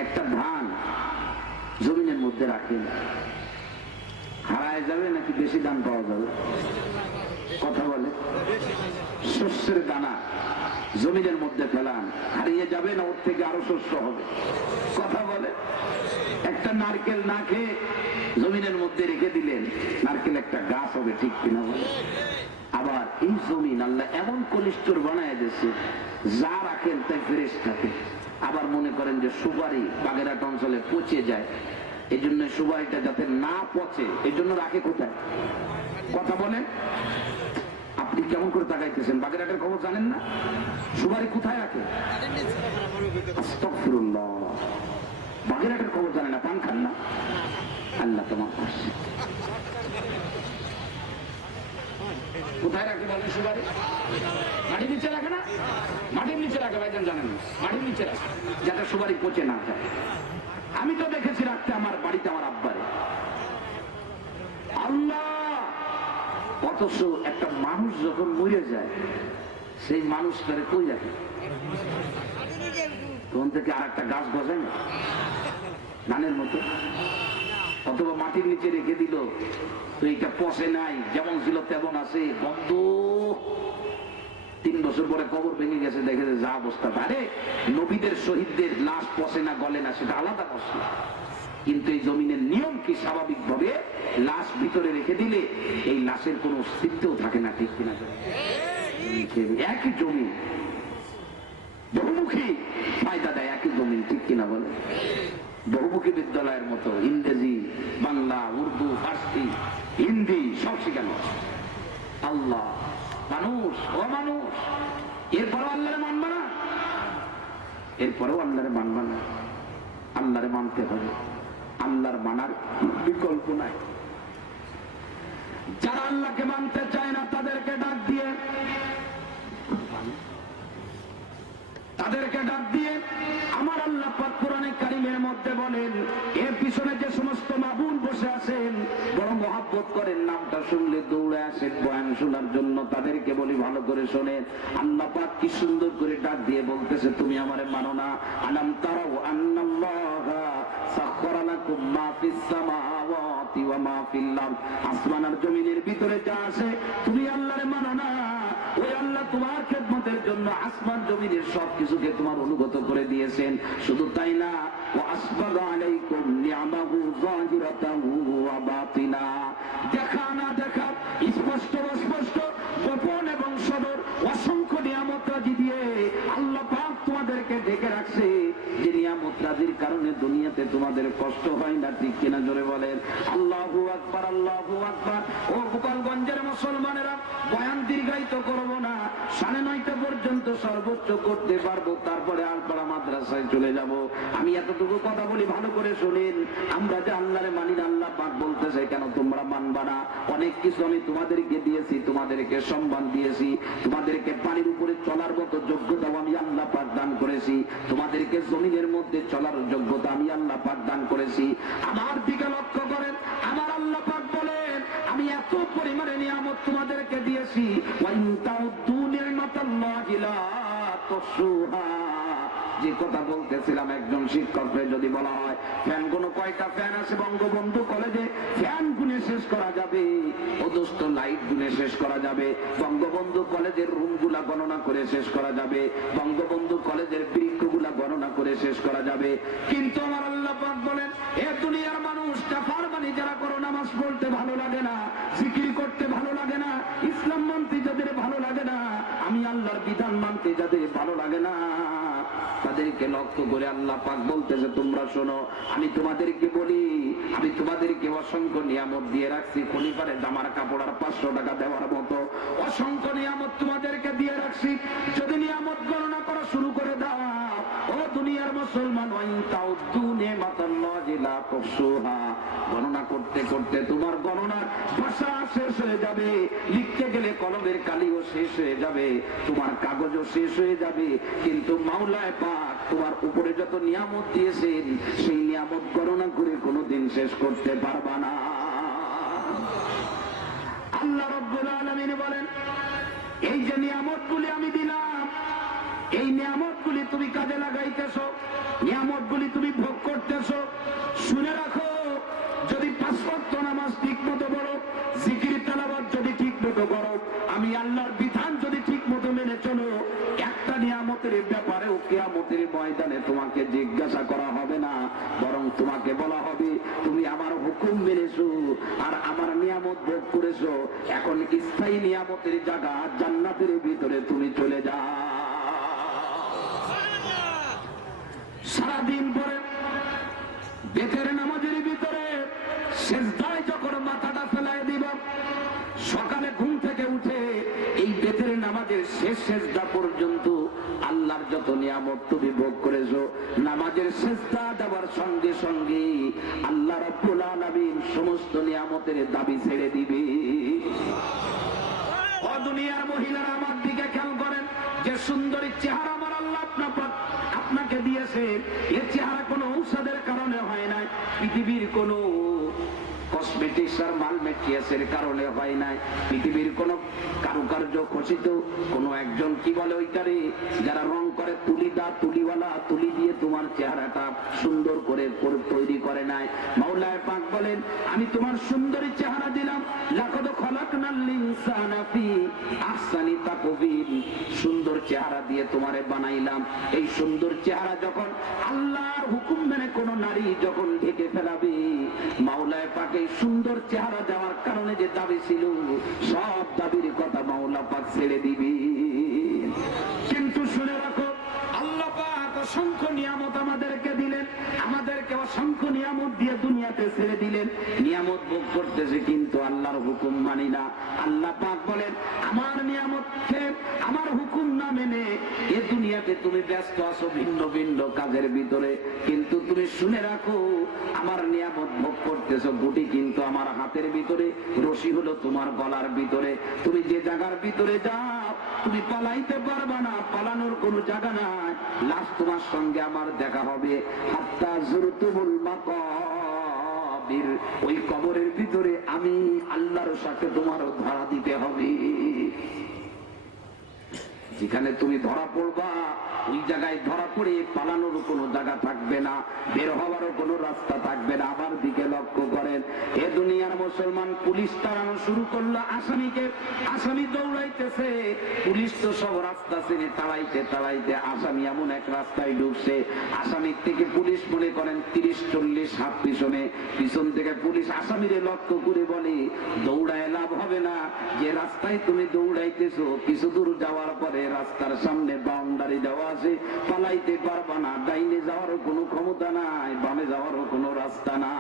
একটা ধান জমিনের মধ্যে রাখেন, হারায় যাবে নাকি বেশি দাম পাওয়া যাবে? কথা বলে। শস্যের দানা জমিনের মধ্যে ফেলান, হারিয়ে যাবে না ওর থেকে আরো শস্য হবে? কথা বলে। একটা নারকেল না খেয়ে জমিনের মধ্যে রেখে দিলেন, নারকেল একটা গাছ হবে, ঠিক কিনা বলে? আবার এই জমিন আল্লাহ এমন কলিস্টর বানায় দিয়েছে, যা রাখেন তাই ফ্রেশ থাকে। আবার মনে করেন যে সুপারি বাগেরহাট অঞ্চলে পচে যায়, এই জন্য সুপারিটা যাতে না পচে এই জন্য রাখে কোথায়? কথা বলেন। আপনি কেমন করে তাকাইতেছেন? বাগেরহাটের খবর জানেন না? সুপারি কোথায় রাখে? আস্তাগফিরুল্লাহ, বাগেরহাটের খবর জানেন না? পান খান না? আল্লাহ তোমার পাশে। কোথায় রাখে বলেন? সুপারি মাটির নিচে রাখে না? মাটির নিচে রাখে, ভাইজান জানেন না? মাটির নিচে রাখে যাতে সুপারি পচে না যায়। আমি তো দেখেছি রাখতে আমার বাড়িতে, আমার আব্বারে। আল্লাহ! অথচ একটা মানুষ যখন মরে যায়, সেই মানুষটারে কই রাখে? তখন থেকে আর একটা গাছ গজায় না ধানের মতো, অথবা মাটির নিচে রেখে দিল, তো এইটা পচে নাই, যেমন ছিল তেমন আছে, বন্ধ। 3 বছর পরে কবর ভেঙে গেছে, দেখে যা অবস্থা। আরে নবীদের শহীদদের লাশ পচে না, গলে না, সেটা আলাদা প্রশ্ন। কিন্তু এই জমিনের নিয়ম কি? স্বাভাবিক ভাবে লাশ ভিতরে রেখে দিলে এই লাশের কোন অস্তিত্বও থাকে না, ঠিক কিনা? একই জমি, বহুমুখী ফায়দা দেয় একই জমি, ঠিক কিনা বলে? বহুমুখী বিদ্যালয়ের মতো ইংরেজি, বাংলা, উর্দু, ফার্সি, হিন্দি সব শেখানো। আল্লাহ, মানুষ ও মানুষ, এরপরেও আল্লাহরে মানবা না? এরপরেও আল্লাহরে মানবা না? আল্লাহরে মানতে হবে, আল্লাহর মানার বিকল্প নাই। যারা আল্লাহকে মানতে চায় না তাদেরকে ডাক দিয়ে আমার আল্লাহ পাক কোরআনে কারীমের মধ্যে বলেন, এর পিছনে যে সমস্ত মাবুদ বসে আছেন, বড় মহব্বত করেন, নামটা শুনলে দৌড়ে আসেন বয়ান শোনার জন্য, তাদেরকে বলি ভালো করে শোনেন। আল্লাহ পাক কি সুন্দর করে ডাক দিয়ে বলতেছে, তুমি আমারে মানো না? আলাম তারাউ আন্নাল্লাহা সাখখারা লাকুম মা ফিস সামাওয়াতি ওয়া মা ফিল আরদ, আসমান আর জমিনের ভিতরে যা আছে তুমি আল্লাহরে মানো না? ওই আল্লাহ তোমার খেদমতের জন্য আসমান জমিনের সবকিছুকে তোমার অনুগত করে দিয়েছেন। শুধু তাই না, ওয়া আসবাগা আলাইকুম নি'মাহু যাহিরাতাহু ওয়া বাতিনা, দেখা না দেখা, স্পষ্ট অস্পষ্ট, গোপন এবং সদর অসংখ্য নিয়ামত রাজি দিয়ে আল্লাহ পাক তোমাদেরকে ঢেকে রাখছে, যে নিয়ামত রাজির কারণে দুনিয়াতে তোমাদের কষ্ট হয় না, ঠিক কিনা? জোরে বলেন আল্লাহু আকবার, আল্লাহু আকবার। ও গোপালগঞ্জের মুসলমানেরা, বয়ান দীর্ঘায়িত করব না, 9:30 পর্যন্ত সর্বোচ্চ করতে পারবো, তারপরে আলপাড়া মাদ্রাসায় চলে যাব। আমি এতটুকু কথা বলি, ভালো করে শুনেন। আমরা যে আল্লাহরে মানি না, আল্লাহ পাক বলতেছে কেন তোমরা মানবা না? অনেক কিছু আমি তোমাদেরকে দিয়েছি, তোমাদেরকে সম্মান দিয়েছি, তোমাদেরকে পানির উপরে চলার মতো যোগ্যতাও আমি আল্লাহ পাক দান করেছি, তোমাদেরকে জমিনের মধ্যে চলার যোগ্যতা আমি আল্লাহ পাক দান করেছি। আমার দিকে লক্ষ্য করেন, আমার আল্লাহ পাক বলেন, আমি এত পরিমাণে নিয়ামত তোমাদেরকে দিয়েছি, ওয়া ইন তাউদ্দু নি'মাতাল্লাহি লা তুহসুহা। যে কথা বলতেছিলাম, একজন শিক্ষককে যদি বলা হয় ফ্যান গুলো কয়টা ফ্যান আছে বঙ্গবন্ধু কলেজে, ফ্যান গুনে শেষ করা যাবে, অদস্ত লাইট গুনে শেষ করা যাবে, বঙ্গবন্ধু কলেজের রুম গুলা গণনা করে শেষ করা যাবে, বঙ্গবন্ধু কলেজের বৃক্ষগুলা গণনা গণনা করে শেষ করা যাবে। কিন্তু আমার আল্লাহ পাক বলেন, এ দুনিয়ার মানুষ কাফারমানি যারা করো, নামাজ পড়তে ভালো লাগে না, জিকির করতে ভালো লাগে না, ইসলাম মানতে যাদের ভালো লাগে না, আমি আল্লাহর বিধান মানতে যাদের ভালো লাগে না, তাদেরকে লক্ষ্য করে আল্লাহ পাক বলতেছে, তোমরা শোনো, আমি তোমাদেরকে বলি, আমি তোমাদেরকে অসংখ্য নিয়ামত দিয়ে রাখছি। খলিফারে জামার কাপড় আর 500 টাকা দেওয়ার মতো অসংখ্য নিয়ামত তোমাদেরকে দিয়ে রাখছি। যদি নিয়ামত গণনা করা শুরু করে দাও, ও দুনিয়ার মুসলমান, গণনা করতে করতে তোমার গণনার ভাষা শেষ হয়ে যাবে, লিখতে গেলে কলমের কালিও শেষ হয়ে যাবে, তোমার কাগজও শেষ হয়ে যাবে। কিন্তু মাওলায় পাক তোমার উপরে যত নিয়ামত দিয়েছেন, সেই নিয়ামত গণনা করে কোনোদিন শেষ করতে পারবা না। আল্লাহ রাব্বুল আলামিন বলেন, এই যে নিয়ামতগুলি আমি দিলাম, এই নিয়ামতগুলি তুমি কাজে লাগাইতেছো, নিয়ামতগুলি তুমি ভোগ করতেছো, শুনে রাখো, যদি 5 ওয়াক্ত নামাজ ঠিক মতো পড়ো, জিকির তেলাওয়াত যদি ঠিক মতো করো, আমি আল্লাহর বিধান যদি ঠিক মতো মেনে চলো, একটা নিয়ামতের ব্যাপারেও কিয়ামতের ময়দানে তোমাকে জিজ্ঞাসা করা হবে না, বরং তোমাকে বলা হবে, তুমি আমার হুকুম মেনেছো আর আমার নিয়ামত ভোগ করেছো, এখন স্থায়ী নিয়ামতের জায়গা জান্নাতের ভিতরে তুমি চলে যাও। সারাদিন পরে বেতের নামাজের ভিতরে সেজদায় যখন মাথাটা ফেলায় দিব, সকালে ঘুম থেকে উঠে এই বেতের নামাজের শেষ সেজদা পর্যন্ত আল্লাহর যত নিয়ামত তুমি ভোগ করেছো, নামাজের সেজদা দেওয়ার সঙ্গে সঙ্গে আল্লাহ রাব্বুল আলামিন সমস্ত নিয়ামতের দাবি ছেড়ে দিবে। ও দুনিয়ার মহিলারা, আমার দিকে খেয়াল করেন, যে সুন্দরী চেহারা আমার আল্লাহ আপনাকে দিয়েছে, এর চেহারা কোনো ঔষধের কারণে হয় নাই, পৃথিবীর কোনো কসমেটিক্স আর মালমেটিয়াসের কারণে হয় নাই, পৃথিবীর কোন কারুকার্য খচিত কোন একজন কি বলে ওইটারে যারা রং করে তুলিওয়ালা তুলি দিয়ে তোমার চেহারাটা সুন্দর করে তৈরি করে নাই। মাওলায় পাক বলেন, আমি তোমার সুন্দরী চেহারা দিলাম, লাকাদ খালাকনাল ইনসানা ফি আহসানি তাকওয়িম, সুন্দর চেহারা দিয়ে তোমারে বানাইলাম। এই সুন্দর চেহারা যখন আল্লাহর হুকুম মেনে কোন নারী যখন ঢেকে ফেলাবে, মাওলায় পাক এই সুন্দর চেহারা দেওয়ার কারণে যে দাবি ছিল, সব দাবির কথা মাওলা পাক ছেড়ে দিবি। কিন্তু শুনে রাখো, আল্লাহ পাক অসংখ্য নিয়ামত আমাদেরকে দিলেন, আমাদেরকে অসংখ্য নিয়ামত দিয়ে দুনিয়াতে ছেড়ে দিলেন, নিয়ামত ভোগ করতেছে কিন্তু আল্লাহর হুকুম মানি না। আল্লাহ পাক বলেন, আমার নিয়ামত খেয়ে আমার হুকুম না মেনে এ দুনিয়াতে তুমি ব্যস্ত আছো ভিন্ন ভিন্ন কাজের ভিতরে, কিন্তু তুমি শুনে রাখো, আমার নিয়ামত ভোগ করতেছো গুটি কিন্তু আমার হাতের ভিতরে, রশি হলো তোমার গলার ভিতরে। তুমি যে জায়গার ভিতরে যাও, তুমি পালাইতে পারবা না, পালানোর কোনো জায়গা নাই, লাস্ট তোমার সঙ্গে আমার দেখা হবে। হাত্তা যুরতুমুল মাকাবির, ওই কবরের ভিতরে আমি আল্লাহর সাথে তোমার ধরা দিতে হবে। যেখানে তুমি ধরা পড়বা, ওই জায়গায় ধরা পড়ে পালানোর কোনো জায়গা থাকবে না, বের হওয়ারও কোনো রাস্তা থাকবে না। আমার দিকে লক্ষ্য করেন, এ দুনিয়ার মুসলমান, পুলিশ তাড়ানো শুরু করলো আসামিকে, আসামি দৌড়াইতেছে, পুলিশ তো সব রাস্তা চিনে তাড়াইতে তাড়াইতে আসামি এমন এক রাস্তায় ঢুকছে, আসামির থেকে পুলিশ মনে করেন 30-40 হাত পিছনে, পিছন থেকে পুলিশ আসামিরে লক্ষ্য করে বলে, দৌড়ায় লাভ হবে না, যে রাস্তায় তুমি দৌড়াইতেছো কিছু দূর যাওয়ার পরে রাস্তার সামনে বাউন্ডারি দেওয়া আছে, পালাইতে পারবা না, ডাইনে যাওয়ারও কোনো ক্ষমতা নাই, বামে যাওয়ারও কোনো রাস্তা না।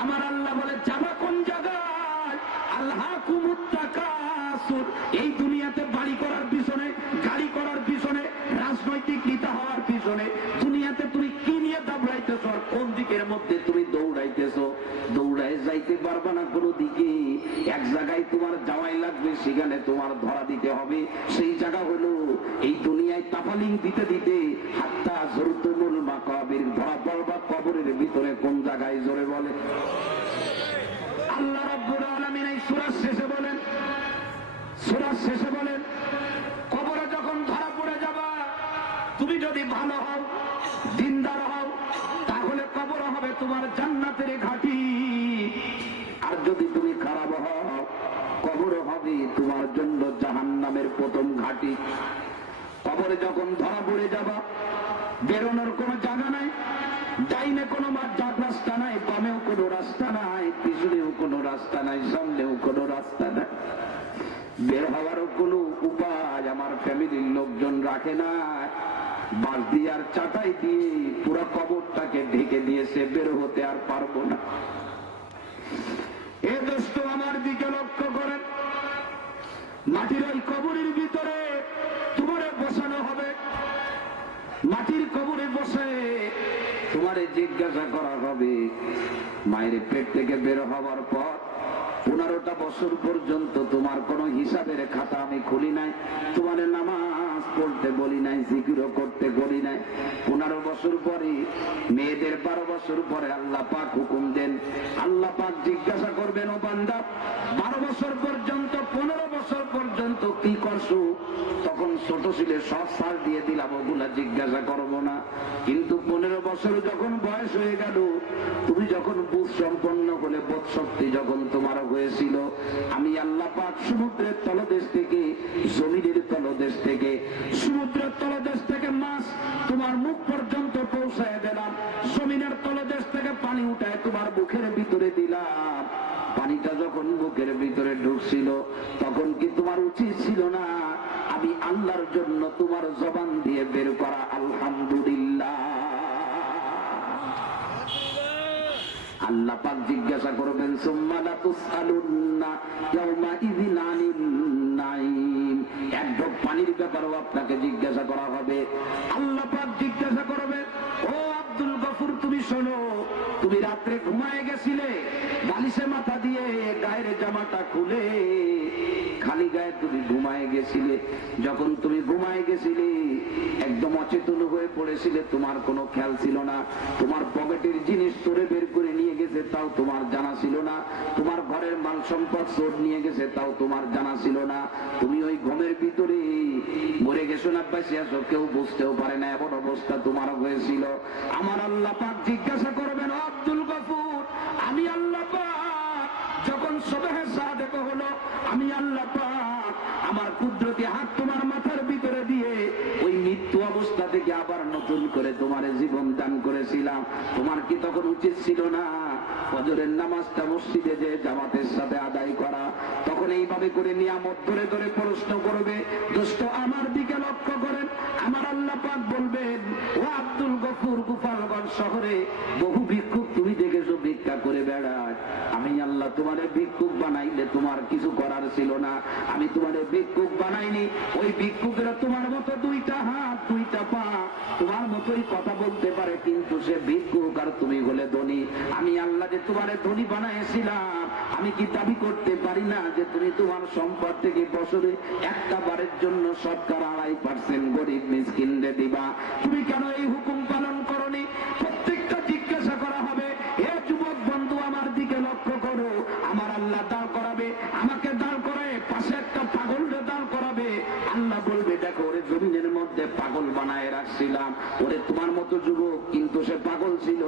আমার আল্লাহ বলে, যাবা কোন জায়গায়? আলহাকুমুত তাকাসুর, এই দুনিয়াতে বাড়ি করার পিছনে, গাড়ি করার পিছনে, রাজনৈতিক নেতা হওয়ার পিছনে, দুনিয়াতে তুমি কি নিয়ে দাবড়াইতেছো আর কোন দিকের মধ্যে তুমি দৌড়াইতেছো? দৌড়ায় যাইতে পারবা না কোনো দিকে, এক জায়গায় তোমার যাওয়াই লাগবে, সেখানে তোমার ধরা দিতে হবে। সেই জায়গা হলো এই দুনিয়ায় তাফালিং দিতে দিতে হাত্তা যুরতুমুল মাকাবির, ধরা পড়বা কবরের ভিতরে কোন জায়গায়, জোরে বলে। আল্লাহ রাব্বুল আলামিন এই সূরার শেষে বলেন, কবরে যখন ধরা পড়ে যাবা, তুমি যদি ভালো হও, দিনদার হও, তাহলে কবর হবে তোমার জান্নাতের ঘাঁটি, আর যদি তুমি খারাপ হও, কবর হবে তোমার জন্য জাহান্নামের প্রথম ঘাঁটি। কবরে যখন ধরা পড়ে যাবা, বেরোনোর কোনো জায়গা নাই, ডাইনে কোনো রাস্তা নাই, বামেও কোনো রাস্তা নাই, পিছনেও কোনো রাস্তা নাই, সামনেও কোনো রাস্তা নাই। বের হওয়ারও কোনো উপায় আমার ফ্যামিলির লোকজন রাখে না, বাঁশ দিয়ে আর চাটাই দিয়ে পুরো কবরটাকে ঢেকে দিয়েছে, বের হতে আর পারবো না। এ দোস্ত আমার দিকে লক্ষ্য করেন, মাটির ওই কবরের ভিতরে তোমারে বসানো হবে, মাটির কবরে বসে তোমারে জিজ্ঞাসা করা হবে, মায়ের পেট থেকে বের হওয়ার পর 15টা বছর পর্যন্ত তোমার কোন হিসাবের খাতা আমি খুলি নাই, তোমার নামাজ পড়তে বলি নাই, জিকিরও করতে বলি নাই। 15 বছর পরে, মেয়েদের 12 বছর পরে আল্লাহ পাক হুকুম দেন, আল্লাহ পাক জিজ্ঞাসা করবেন, ও বান্দা 12 বছর পর্যন্ত 15 বছর পর্যন্ত কি করছো? তখন ছোট ছিলে, সব ছাড় দিয়ে দিলাম, ওগুলা জিজ্ঞাসা করবো না। কিন্তু 15 বছর যখন বয়স হয়ে গেল, তুমি যখন বুঝ সম্পন্ন হলে, বোধ শক্তি যখন তোমার হয়েছিল, আমি আল্লাহ পাক সমুদ্রের তলদেশ থেকে, জমিনের তলদেশ থেকে, সমুদ্রের তলদেশ থেকে মাছ তোমার মুখ পর্যন্ত পৌঁছায় দিলাম, জমিনের তলদেশ থেকে পানি উঠায় তোমার মুখের ভিতরে দিলাম। পানিটা যখন বুকের ভিতরে ঢুকছিল, তখন কি তোমার উচিত ছিল না আমি আল্লাহর জন্য তোমার জবান দিয়ে বের করা আলহামদুলিল্লাহ? আল্লাহ পাক জিজ্ঞাসা করবেন, সুম্মা লাতুসআলুন্না ইয়াওমাইযিন আনিন নাঈম। এক ঢোক পানির ব্যাপারেও আপনাকে জিজ্ঞাসা করা হবে। আল্লাহ পাক জিজ্ঞাসা করবে, ও আব্দুল গফুর, তুমি শোনো, তুমি রাত্রে ঘুমায় গেছিলে, বালিশে মাথা দিয়ে গায়ের জামাটা খুলে খালি গায়ে তুমি ঘুমায় গেছিলে। যখন তুমি ঘুমায় গেছিলে, একদম অচেতন হয়ে পড়েছিলে, তোমার কোনো খেয়াল ছিল না, তোমার পকেটের জিনিস তোরে বের করে নিয়ে গেছে, তাও তোমার জানা ছিল না, তোমার ঘরের মাল সম্পদ চোর নিয়ে গেছে, তাও তোমার জানা ছিল না। তুমি ওই ঘুমের ভিতরে মরে গেছো না বেঁচে আছো, কেউ বুঝতেও পারে না, এমন অবস্থা তোমার হয়েছিল। আমার আল্লাহ পাক জিজ্ঞাসা করবেন, আব্দুল গফুর, আমি আল্লাহ পাক যখন সুবহে সাদেক হলো, আমি আল্লাহ পাক আমার কুদরতি হাত তোমার মাথার ভিতরে দিয়ে ওই মৃত্যু অবস্থা থেকে আবার নতুন করে তোমার জীবন দান করেছিলাম। তোমার কি তখন উচিত ছিল না ফজরের নামাজটা মসজিদে যে জামাতের সাথে আদায় করা? তখন এইভাবে করে নিয়ামত ধরে ধরে প্রশ্ন করবে। দোস্ত আমার দিকে লক্ষ্য করেন, আমার আল্লাহ পাক বলবেন, ও আব্দুল গফুর, গোপালগঞ্জ শহরে বহু ভিক্ষুক তুমি দেখেছো ভিক্ষা করে বেড়ায়, আমি আল্লাহ তোমারে ভিক্ষুক বানাইলে তোমার কিছু করার ছিল না, আমি তোমারে ভিক্ষুক বানাইনি। ওই ভিক্ষুকেরা তোমার মতো 2টা হাত 2টা পা, তোমার মতোই কথা বলতে পারে, কিন্তু সে ভিক্ষুক আর তুমি হলে ধনী। আমি আল্লাহ যে তোমারে ধনী বানাইছিলাম, আমি কি দাবি করতে পারি না যে তুমি তোমার সম্পদ থেকে বছরে একটা বারের জন্য শতকরা 2.5% গরিব মিসকিনদের দিবা? তুমি কেন এই হুকুম পালন করনি? প্রত্যেকটা জিজ্ঞাসা করা হবে। হে যুবক বন্ধু, আমার দিকে লক্ষ্য করো, আমার আল্লাহ দাঁড় করাবে, আমাকে দাঁড় করে পাশে একটা পাগলকে দাঁড় করাবে। আল্লাহ বলবে, দেখো ওরে জমিনের মধ্যে পাগল বানায় রাখছিলাম, ওরে তোমার মতো যুবক, কিন্তু সে পাগল ছিল,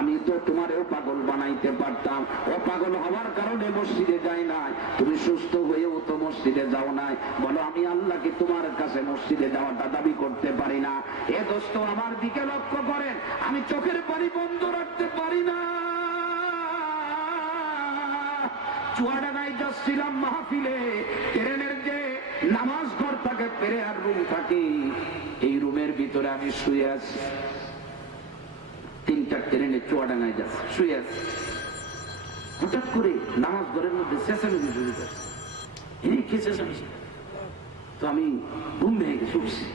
আমি তো তোমারেও পাগল বানাইতে পারতাম। ও পাগল হওয়ার কারণে মসজিদে যায় নাই, তুমি সুস্থ হয়েও তো মসজিদে যাও নাই। বলো, আমি আল্লাহকে তোমার কাছে মসজিদে যাওয়াটা দাবি করতে পারি না? এ দোস্ত আমার দিকে লক্ষ্য করেন, আমি চোখের পানি বন্ধ রাখতে পারি না। চুয়াডাঙ্গায় যাচ্ছিলাম মাহফিলে, ট্রেনের যে নামাজ ঘর থাকে, প্রেয়ার রুম থাকে, এই রুমের ভিতরে আমি শুয়ে আছি। 3টা ট্রেনে চুয়াডাঙ্গায় যাচ্ছে, শুয়ে আছি। হঠাৎ করে নামাজ ঘরের মধ্যে চেঁচামেচি শুরু করে, কে চেঁচামেচি? তো আমি ঘুম ভেঙে গেছি, উঠছি।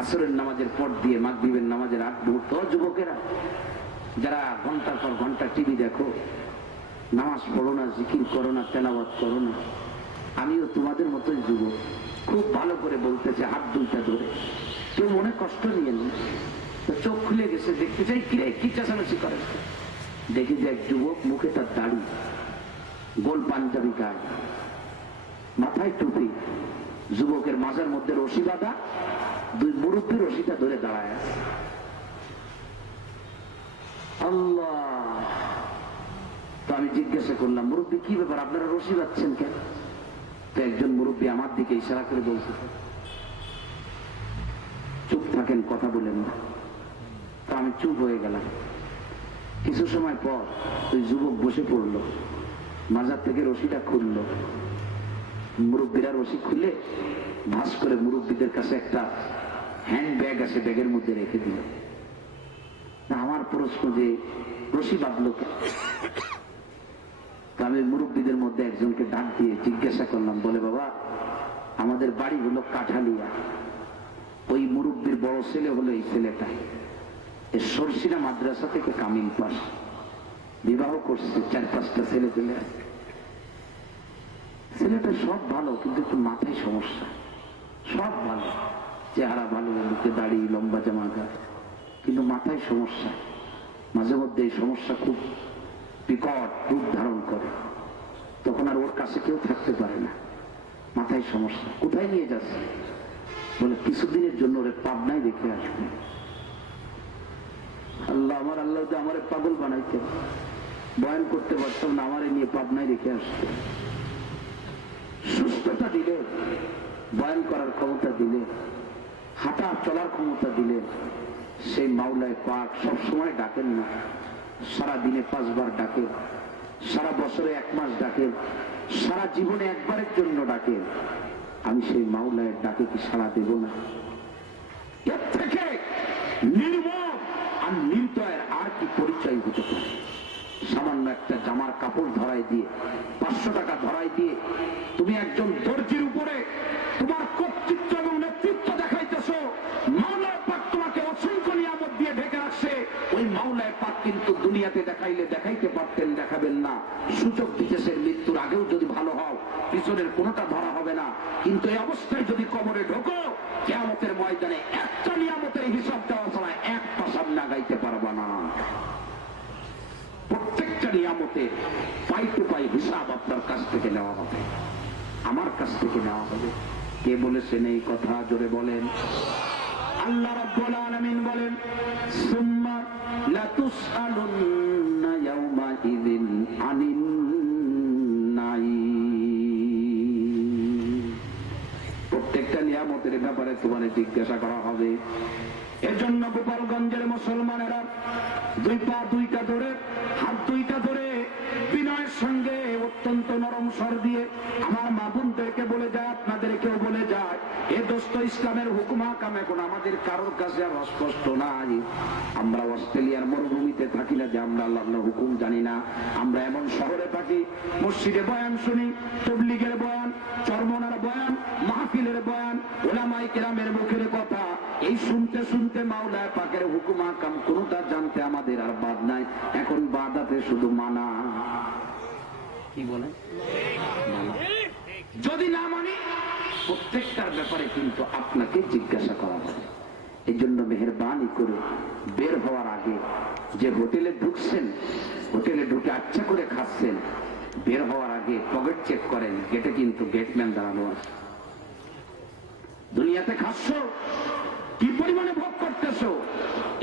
আসরের নামাজের পর দিয়ে মাগরিবের নামাজের আগ মুহূর্ত, যুবকেরা যারা ঘন্টার পর ঘন্টা টিভি দেখো, নামাজ পড়ো না, জিকির করো না, তেলাওয়াত করো না, আমিও তোমাদের মতোই যুবক। খুব ভালো করে বলতেছে, হাত 2টা ধরে, কেউ মনে কষ্ট নিয়ে নেই। তো চোখ খুলে গেছে, দেখতে চাই কিরে কি চেঁচামেচি করে। দেখি যে এক যুবক, মুখে তার দাড়ি, গোল পাঞ্জাবি গায়ে, মাথায় টুপি, যুবকের মাঝের মধ্যে রশি বাঁধা, 2 মুরব্বী রশিটা ধরে দাঁড়ায় আছে। আল্লাহ! তো আমি জিজ্ঞাসা করলাম, মুরব্বী কি ব্যাপার, আপনারা রশি বাঁধছেন কেন? তো একজন মুরব্বী আমার দিকে ইশারা করে বলছে, থাকেন, কথা বলেন না। তো আমি চুপ হয়ে গেলাম। কিছু সময় পর ওই যুবক বসে পড়লো, মাজার থেকে রশিটা খুললো। মুরব্বীরা রশি খুলে ভাস করে মুরব্বীদের কাছে একটা হ্যান্ড ব্যাগ আছে, ব্যাগের মধ্যে রেখে দিল। আমার প্রশ্ন যে রশি বাঁধলো কে? আমি মুরব্বীদের মধ্যে একজনকে ডাক দিয়ে জিজ্ঞাসা করলাম, বলে বাবা আমাদের বাড়ি হলো কাঠালিয়া, ওই মুরব্বীর বড় ছেলে হলো এই ছেলেটা, এই সরসিনা মাদ্রাসা থেকে কামিল পাস, বিবাহ করছে, 4-5টা ছেলে পেলে আছে। ছেলেটা সব ভালো, কিন্তু একটু মাথায় সমস্যা। সব ভালো, চেহারা ভালো, মুখে দাড়ি, লম্বা জামা গায়ে, কিন্তু মাথায় সমস্যা। মাঝে মধ্যে এই সমস্যা খুব বিকট রূপ ধারণ করে, তখন আর ওর কাছে কেউ থাকতে পারে না। মাথায় সমস্যা। কোথায় নিয়ে যাচ্ছে? বলে কিছুদিনের জন্য ওরে পাবনায় রেখে আসবে। আল্লাহ, আল্লাহ যে আমারে পাগল বানাইতে, বয়ান করতে পারতাম না, আমারে নিয়ে পাবনায় রেখে আসতে। সুস্থতা দিলে, বয়ান করার ক্ষমতা দিলে, হাঁটা চলার ক্ষমতা দিলে, সেই মাওলায় পাক সবসময় ডাকেন না? সারা দিনে 5 বার ডাকে, সারা বছরে 1 মাস ডাকে, সারা জীবনে একবারের জন্য ডাকে। আমি সেই মাওলায় ডাকে কি সাড়া দেব না? এর থেকে নির্মম আর নির্দয়ের আর কি পরিচয় হতে পারে? সামান্য একটা জামার কাপড় ধরাই দিয়ে, 500 টাকা ধরাই দিয়ে তুমি একজন দর্জির উপরে তোমার কর্তৃত্ব এবং নেতৃত্ব দেখাইতেছো। মাওলায় পাক তোমাকে অসংখ্য নিয়ামত দিয়ে ঢেকে রাখছে। ওই মাওলায় পাক কিন্তু দুনিয়াতে দেখাইলে দেখাইতে পারতেন, দেখাবেন না। সুযোগ দিতেছেন, মৃত্যুর আগেও যদি ভালো হও, পিছনের কোনোটা ধরা হবে না। কিন্তু এই অবস্থায় যদি কবরে ঢোকো, কিয়ামতের ময়দানে একটা নিয়ামতের হিসাব দেওয়া ছাড়া এক পা সামনে আগাইতে পারবা না। প্রত্যেকটা নিয়ামতে পাই টু পাই হিসাব আপনার কাছ থেকে নেওয়া হবে, আমার কাছ থেকে নেওয়া হবে। কে বলেছেন এই কথা? জোরে বলেন। আল্লাহ রাব্বুল আলামিন বলেন, সুম্মা লাতুসআলুন্না ইয়াওমাইযিন আনিন নাঈম। প্রত্যেকটা নিয়ামতের ব্যাপারে তোমার জিজ্ঞাসা করা হবে। এজন্য গোপালগঞ্জের মুসলমানেরা 2 পা 2টা ধরে, হাত 2টা ধরে বিনয়ের সঙ্গে অত্যন্ত নরম স্বর দিয়ে আমার মা বোনদেরকে বলে যায়, আপনাদেরকেও বলে যায়, এ দোস্ত ইসলামের হুকুম হাকাম এখন আমাদের কারোর কাছে আর অস্পষ্ট নাই। আমরা অস্ট্রেলিয়ার মরুভূমিতে থাকি না যে আমরা আল্লাহর হুকুম জানি না। আমরা এমন শহরে থাকি, মসজিদে বয়ান শুনি, তাবলীগের বয়ান, চরমনার বয়ান, মাহফিলের বয়ান, উলামায়ে কেরামের মুখের কথা, এই শুনতে শুনতে মাওলানা পাকের হুকুম হাকাম কোনটা জানতে আমাদের আর বাদ নাই। এখন বাদাতে শুধু মানা। কি বলে? যদি না মানি, প্রত্যেকটার ব্যাপারে কিন্তু আপনাকে জিজ্ঞাসা করা হবে। এই জন্য মেহেরবানি করে বের হওয়ার আগে যে হোটেলে ঢুকছেন, হোটেলে ঢুকে আচ্ছা করে খাচ্ছেন, বের হওয়ার আগে পকেট চেক করেন। গেটে কিন্তু গেটম্যান দাঁড়ানো আছে। দুনিয়াতে খাচ্ছ, কি পরিমাণে ভোগ করতেছো,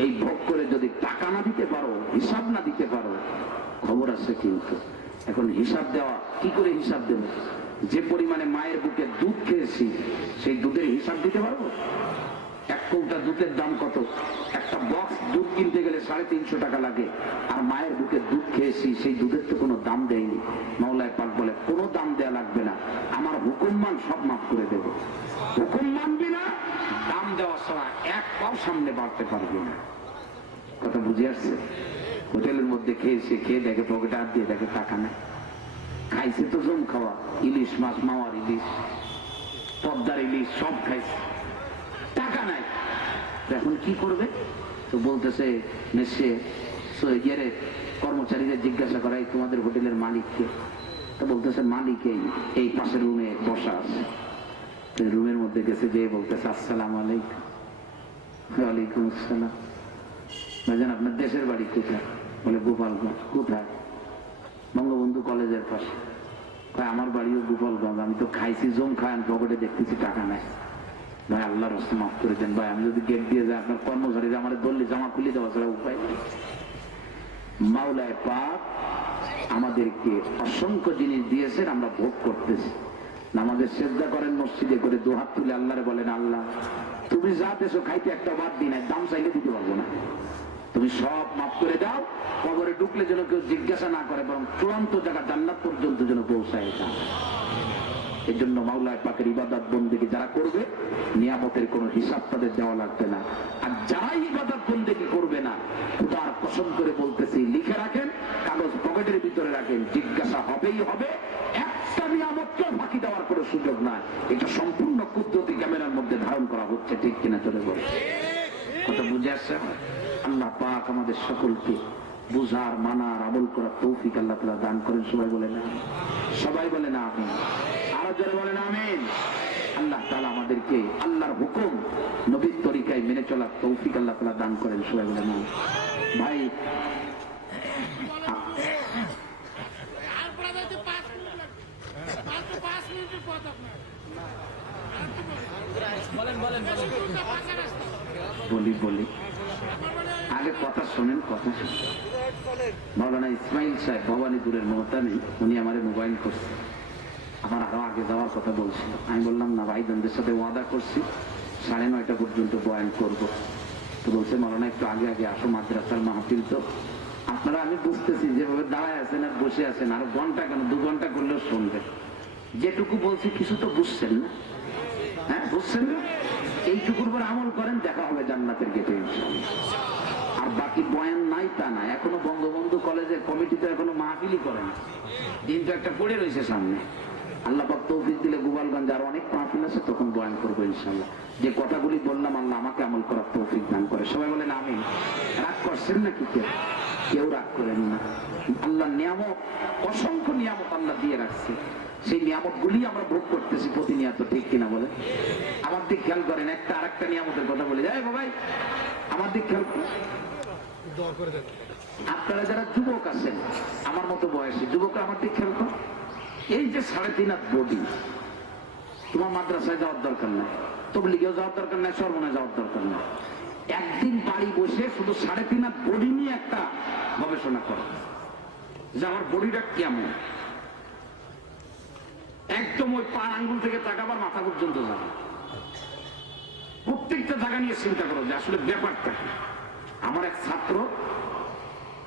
এই ভোগ করে যদি টাকা না দিতে পারো, হিসাব না দিতে পারো, খবর আছে কিন্তু। এখন হিসাব দেওয়া, কি করে হিসাব দেব? যে পরিমাণে মায়ের বুকে দুধ খেয়েছি, সেই দুধের হিসাব দিতে পারবো? 1 কৌটা দুধের দাম কত? একটা বক্স দুধ কিনতে গেলে 350 টাকা লাগে। আর মায়ের বুকে দুধ খেয়েছি, সেই দুধের তো কোনো দাম দেয়নি। মাওলানা পাক বলে, কোনো দাম দেয়া লাগবে না, আমার হুকুম মান সব মাফ করে দেব। হুকুম মানবি না, দাম দেওয়া ছাড়া 1 পাও সামনে বাড়তে পারবি না। কথা বুঝে আসছে? হোটেলের মধ্যে খেয়েছে, খেয়ে দেখে পকেটে হাত দিয়ে দেখে টাকা নেই। খাইছে তো জম খাওয়া, ইলিশ মাছ, মাওয়ার ইলিশ, পদ্মার ইলিশ সব খাইছে, টাকা নাই। এখন কি করবে? তো বলতেছে মেসে কর্মচারীদের জিজ্ঞাসা করাই, তোমাদের হোটেলের মালিককে? তো বলতেছে মালিক এই পাশের রুমে বসা আছে। রুমের মধ্যে গেছে, যে বলতেছে আসসালামু আলাইকুম। ওয়ালাইকুম আসসালাম। ভাইজান আপনার দেশের বাড়ি কোথায়? বলে গোপালগঞ্জ। কোথায়? বঙ্গবন্ধু কলেজের পাশে। আমার বাড়িও গোপালগঞ্জ। আমি তো খাইছি জম খান, পকেটে দেখতেছি টাকা নাই। ভাই আল্লাহর রাস্তা মাফ করে দেন ভাই, আমি যদি গেট দিয়ে যাই আপনার কর্মচারী আমার দললে জামা খুলে দেওয়া ছাড়া উপায় নেই। মাওলানা পাক আমাদেরকে অসংখ্য জিনিস দিয়েছেন, আমরা ভোগ করতেছি। নামাজে সিজদা করেন, মসজিদে করে 2 হাত তুলে আল্লাহরে বলেন, আল্লাহ তুমি যা দেশো খাইতে একটা বাদ দিন, দাম চাইলে দিতে পারবো না। তুমি সব মাফ করে দাও, কবরে ঢুকলে যেন কেউ জিজ্ঞাসা না করে, বরং চূড়ান্ত জায়গা জান্নাত পর্যন্ত যেন পৌঁছায়। এই জন্য মাওলানা পাকের ইবাদত বন্দেগী যারা করবে, নিয়ামতের কোনো হিসাব তাদের দেওয়া লাগবে না। আর যারাই ইবাদত বন্দেগী করবে না, খোদার কসম করে বলতেছি, লিখে রাখেন, কাগজ পকেটের ভিতরে রাখেন, জিজ্ঞাসা হবেই হবে। একটা নিয়ামতকেও ফাঁকি দেওয়ার কোনো সুযোগ নাই। এটা সম্পূর্ণ কুদরতি ক্যামেরার মধ্যে ধারণ করা হচ্ছে, ঠিক কিনা চলে বলে কথা বুঝে আসছে? আল্লাহ পাক আমাদের সকলকে বুঝার, মানার, আমল করার তৌফিক আল্লাহ তাআলা দান করেন। সবাই বলে না, সবাই বলে না আমিন। আরো জোরে বলে না আমিন। আল্লাহ তাআলা আমাদেরকে আল্লাহর হুকুম নবীর তরিকায় মেনে চলার তৌফিক আল্লাহ তাআলা দান করেন। সবাই বলে না ভাই। বলি আগে কথা শোনেন, কথা শোনেন। মাওলানা ইসমাইল সাহেব ভবানীপুরের মহতামি, উনি আমার মোবাইল করছে, আমার আরো আগে যাওয়ার কথা বলছিল। আমি বললাম না ভাইজানদের সাথে ওয়াদা করছি 9:30 পর্যন্ত বয়ান করব। তো বলছে মাওলানা একটু আগে আগে আসো, মাদ্রাসার মাহফিল তো। আপনারা আমি বুঝতেছি যেভাবে দাঁড়ায় আছেন আর বসে আছেন, আরো ঘন্টা কেন 2 ঘন্টা করলেও শুনবেন। যেটুকু বলছি কিছু তো বুঝছেন না, হ্যাঁ বুঝছেন না? এইটুকুর উপর আমল করেন, দেখা হবে জান্নাতের গেটে ইনশাআল্লাহ। আর বাকি বয়ান নাই তা না, এখনো বঙ্গবন্ধু কলেজের কমিটিতে এখনো মাহফিলই করে না, দিন তো একটা পড়ে রয়েছে সামনে। আল্লাহ পাক তৌফিক দিলে গোপালগঞ্জে আরো অনেক মাহফিল আছে, তখন বয়ান করবো ইনশাআল্লাহ। যে কথাগুলি বললাম আল্লাহ আমাকে আমল করার তৌফিক দান করে। সবাই বলেন আমিন। রাগ করছেন নাকি? কেউ রাগ করেন না। আল্লাহ নিয়ামত, অসংখ্য নিয়ামত আল্লাহ দিয়ে রাখছে, সেই নিয়ামত গুলি আমরা ভোগ করতেছি প্রতিনিয়ত, ঠিক কিনা বলে? আমার দিক খেয়াল করেন, একটা আরেকটা নিয়ামতের কথা বলে যায় ভাই, আমার দিক খেয়াল করেন। আপনারা যারা যুবক আছেন, আমার মতো বয়সী যুবকরা, আমার দিক খেয়াল করেন। এই যে 3.5 হাত বডি, তোমার মাদ্রাসায় যাওয়ার দরকার নাই, তবলিগেও যাওয়ার দরকার নাই, সর্বনায় যাওয়ার দরকার নাই। একদিন বাড়ি বসে শুধু 3.5 হাত বডি নিয়ে একটা গবেষণা করো যে আমার বডিটা কেমন। একদম ওই পার আঙ্গুল থেকে তাকাবার মাথা পর্যন্ত যাবে, প্রত্যেকটা জায়গা নিয়ে চিন্তা করো যে আসলে ব্যাপারটা কি। আমার এক ছাত্র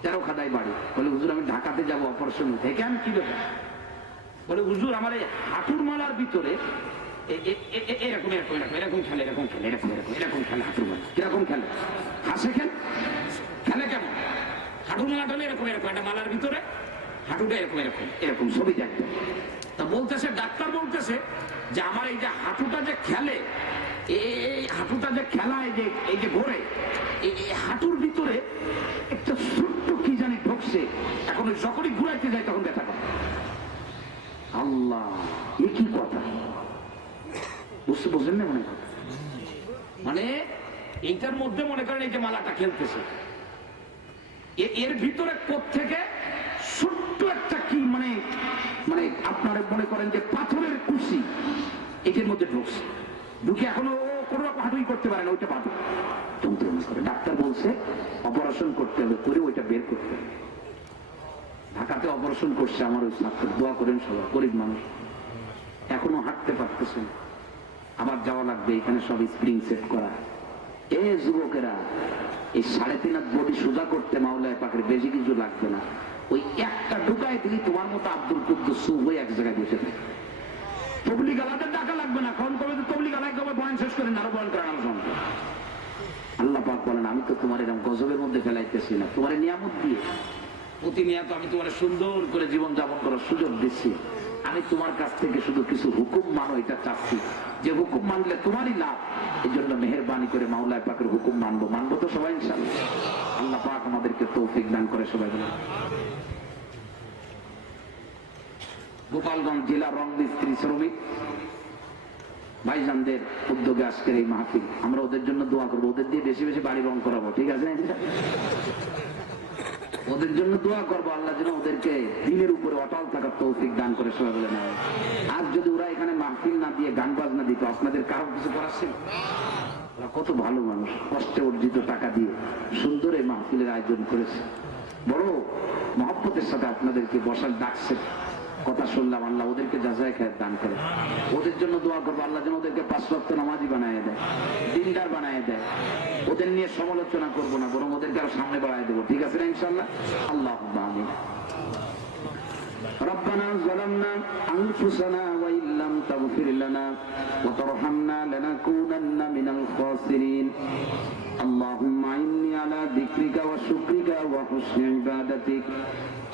13 খাদায় বাড়ি, বলে হুজুর আমি ঢাকাতে যাবো অপারেশন হতে। কেন, কি ব্যাপার? বলে হুজুর আমার এই হাঁটুর মালার ভিতরে এরকম এরকম এরকম এরকম খেলে, এরকম খেলে, এরকম এরকম এরকম খেলে হাঁটুর মালা। কিরকম খেলে? হাসে খেলে, খেলে কেমন? হাঁটুর মালাটা এরকম এরকম, একটা মালার ভিতরে হাঁটুটা এরকম এরকম এরকম, ছবি দেখবে। তা বলতেছে, ডাক্তার বলতেছে যে আমার এই যে হাঁটুটা যে খেলে, এই হাঁটুটা যে খেলায়, যে এই যে ঘোরে, এই হাঁটুর ভিতরে একটা ছোট্ট কি জানি ঢুকছে, এখন যখনই ঘুরাইতে যায় তখন ব্যথা করে। আল্লাহ, এ কি কথা? বুঝতে বোঝেন না? মানে এইটার মধ্যে মনে করেন এই যে মালাটা খেলতেছে, এর ভিতরে কোত্থেকে ছোট্ট একটা কি মানে মানে আপনারা মনে করেন যে পাথরের কুশি এটার মধ্যে ঢুকছে, ঢুকে এখনো কোনো রকম হাঁটুই করতে পারে না, ওইটা পাথর যন্ত্রণা করে। ডাক্তার বলছে অপারেশন করতে হবে, করে ওইটা বের করতে হবে। ঢাকাতে অপারেশন করছে আমার ওই ছাত্র, দোয়া করেন সবাই, গরিব মানুষ, এখনো হাঁটতে পারতেছে না। আবার যাওয়া লাগবে, এখানে সব স্প্রিং সেট করা। এ যুবকেরা, এই 3.5 হাত বডি সোজা করতে মাওলানা পাকের বেশি কিছু লাগবে না, ওই একটা ঢুকায় দিলি তোমার মতো আব্দুল কুদ্দুস সুফ হয়ে এক জায়গায় বসে থাকে। তবলিগ আলাদের টাকা লাগবে না, কারণ কবে তবলিগ আলাদা কবে বয়ান শেষ করেন, আরো বয়ান করেন আলোচনা। আল্লাহ পাক বলেন আমি তো তোমার এরকম গজবের মধ্যে ফেলাইতেছি না, তোমার নিয়ামত দিয়ে প্রতিনিয়ত আমি তোমার সুন্দর করে জীবন যাপন করার সুযোগ দিচ্ছি। আমি তোমার কাছ থেকে শুধু কিছু হুকুম মানো এটা চাচ্ছি, যে হুকুম মানলে তোমারই লাভ। এই জন্য মেহেরবানি করে মাওলানা পাকের হুকুম মানবো, মানবো তো সবাই ইনশাআল্লাহ। আল্লাহ পাক আমাদেরকে তৌফিক দান করে। সবাই বলেন গোপালগঞ্জ জেলা রং মিস্ত্রি শ্রমিক ভাইজানদের উদ্যোগে আজকের এই মাহফিল, আমরা ওদের জন্য দোয়া করবো, ওদের দিয়ে বেশি বেশি বাড়ি রং করাবো, ঠিক আছে? ওদের জন্য দোয়া করবো, আল্লাহ যেন ওদেরকে দিনের উপরে অটল থাকার তৌফিক দান করে। সবাই বলে না। আর যদি ওরা এখানে মাহফিল না দিয়ে গান বাজনা দিত, আপনাদের কারো কিছু করার ছিল? ওরা কত ভালো মানুষ, কষ্টে অর্জিত টাকা দিয়ে সুন্দর এই মাহফিলের আয়োজন করেছে, বড় মহব্বতের সাথে আপনাদেরকে বসার ডাকছে। কথা শুনলাম, আল্লাহ ওদেরকে যাচাই খায়ের দান করে। ওদের জন্য দোয়া করবো, আল্লাহ যেন ওদেরকে 5 ওয়াক্ত নামাজি বানায় দেয়, দিনদার বানায় দেয়। ওদের নিয়ে সমালোচনা করবো না, বরং ওদেরকে আরো সামনে বাড়ায় দেবো। ঠিক আছে না ইনশাআল্লাহ? আল্লাহুম্মা আমিন। ربنا ظلمنا أنفسنا وإن لم تغفر لنا وترحمنا لنكونن من الخاسرين اللهم إني على ذكرك وشكرك وحسن عبادتك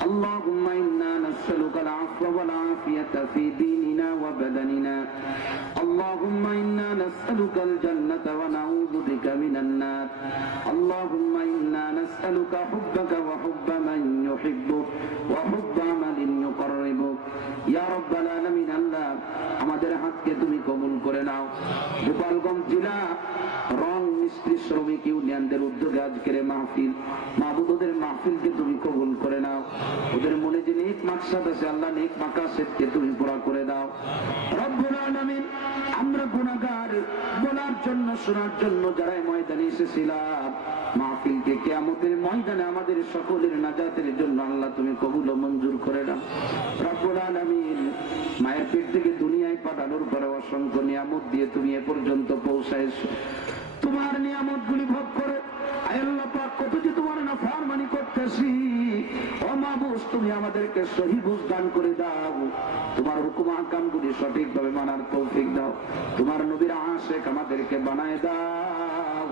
اللهم إنا نسألك العفو والعافية في ديننا وبدننا اللهم إنا نسألك الجنة ونعوذ بك من النار اللهم إنا نسألك حبك وحب من يحبك وحب عمل يقربك يا رب العالمين আল্লাহ আমাদের হাতকে তুমি কবুল করে নাও। গোপালগঞ্জ জেলা রং মিস্ত্রি শ্রমিক ইউনিয়নদের উদ্যোগে আজকের মাহফিল, মাহবুব ওদের মাহফিলকে তুমি কবুল করে নাও। ওদের মনে যে নেক মাকসাদ আছে আল্লাহ নেক মাকাসেদকে তুমি পুরা করে দাও রব্বুল আলামিন। আমরা গুনাহগার, বলার জন্য শোনার জন্য যারা ময়দানে এসেছিলাম, মাহফিলকে কিয়ামতের ময়দানে আমাদের সকলের নাজাতের জন্য আল্লাহ তুমি কবুল ও মঞ্জুর করে নাও রব্বুল আলামিন। মায়ের পেট থেকে দুনিয়ায় পাঠানোর পরে অসংখ্য নিয়ামত দিয়ে তুমি এ পর্যন্ত পৌঁছাইছো। তোমার নিয়ামত গুলি ভোগ করে আল্লাহ পাক কত যে তোমার নাফরমানি করতেছি, ও মাবুদ তুমি আমাদেরকে সহি বুঝ দান করে দাও। তোমার হুকুম আহকাম গুলি সঠিকভাবে মানার তৌফিক দাও। তোমার নবীর আশিক আমাদেরকে বানায় দাও।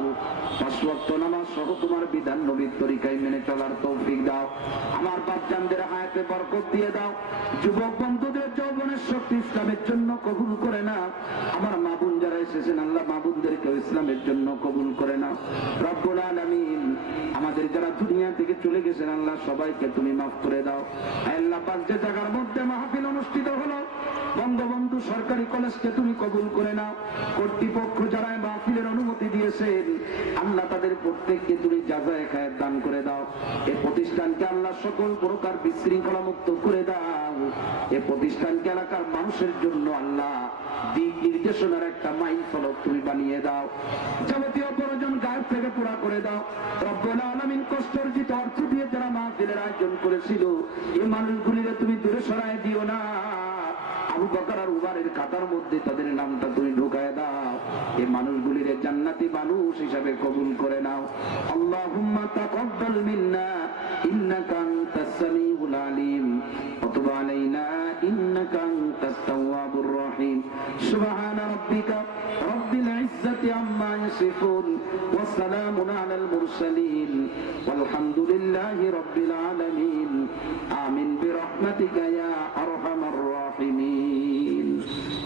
5 ওয়াক্ত নামাজ সহ তোমার বিধান নবীর তরিকায় মেনে চলার তৌফিক দাও। আমার বাপজানদের হায়াতে বরকত দিয়ে দাও। যুবক বন্ধুদের যৌবনের শক্তি ইসলামের জন্য কবুল করে নাও। আমার মা বোন যারা এসেছেন আল্লাহ মা বোনদেরকে ইসলামের জন্য কবুল করে নাও রব্বুল আলামিন। আমাদের যারা দুনিয়া থেকে চলে গেছেন আল্লাহ সবাইকে তুমি মাফ করে দাও। আল্লাহ পাক যে জায়গার মধ্যে মাহফিল অনুষ্ঠিত হলো বঙ্গবন্ধু সরকারি কলেজকে তুমি কবুল করে নাও। কর্তৃপক্ষ যারা মাহফিলের অনুমতি দিয়েছেন আল্লাহ তাদের প্রত্যেককে তুমি জাযায়ে খায়ের দান করে দাও। এই প্রতিষ্ঠানকে আল্লাহ সকল প্রকার বিশৃঙ্খলা মুক্ত করে দাও। এই প্রতিষ্ঠানকে এলাকার মানুষের জন্য আল্লাহ দিক নির্দেশনার একটা মাইল ফলক তুমি বানিয়ে দাও। যাবতীয় প্রয়োজন গায়েব থেকে পুরা করে দাও রব্বুল আলামিন। কষ্টার্জিত অর্থ দিয়ে যারা মাহফিলের আয়োজন করেছিল এই মানুষগুলিরে তুমি দূরে সরায় দিও না। আবু বকর আর উমরের খাতার মধ্যে তাদের নামটা তুমি ঢুকায় দাও। এই মানুষগুলির জান্নাতি মানুষ হিসাবে কবুল করে নাও। আল্লাহুম্মা তাকাব্বাল মিন্না ইন্নাকা আনতাস সামিউল আলিম ওয়া তুব আলাইনা ইন্নাকা আনতাত তাওয়াবুর রহিম। সুবহান রাব্বিকা রাব্বিল ইজ্জাতি আম্মা ইয়াসিফুন ওয়া সালামুন আলাল মুরসালিন ওয়ালহামদুলিল্লাহি রাব্বিল আলামিন। আমিন বিরহমাতিকা ইয়া আরহামার রাহিমিন।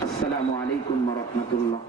আসসালামু আলাইকুম ওয়া রাহমাতুল্লাহ।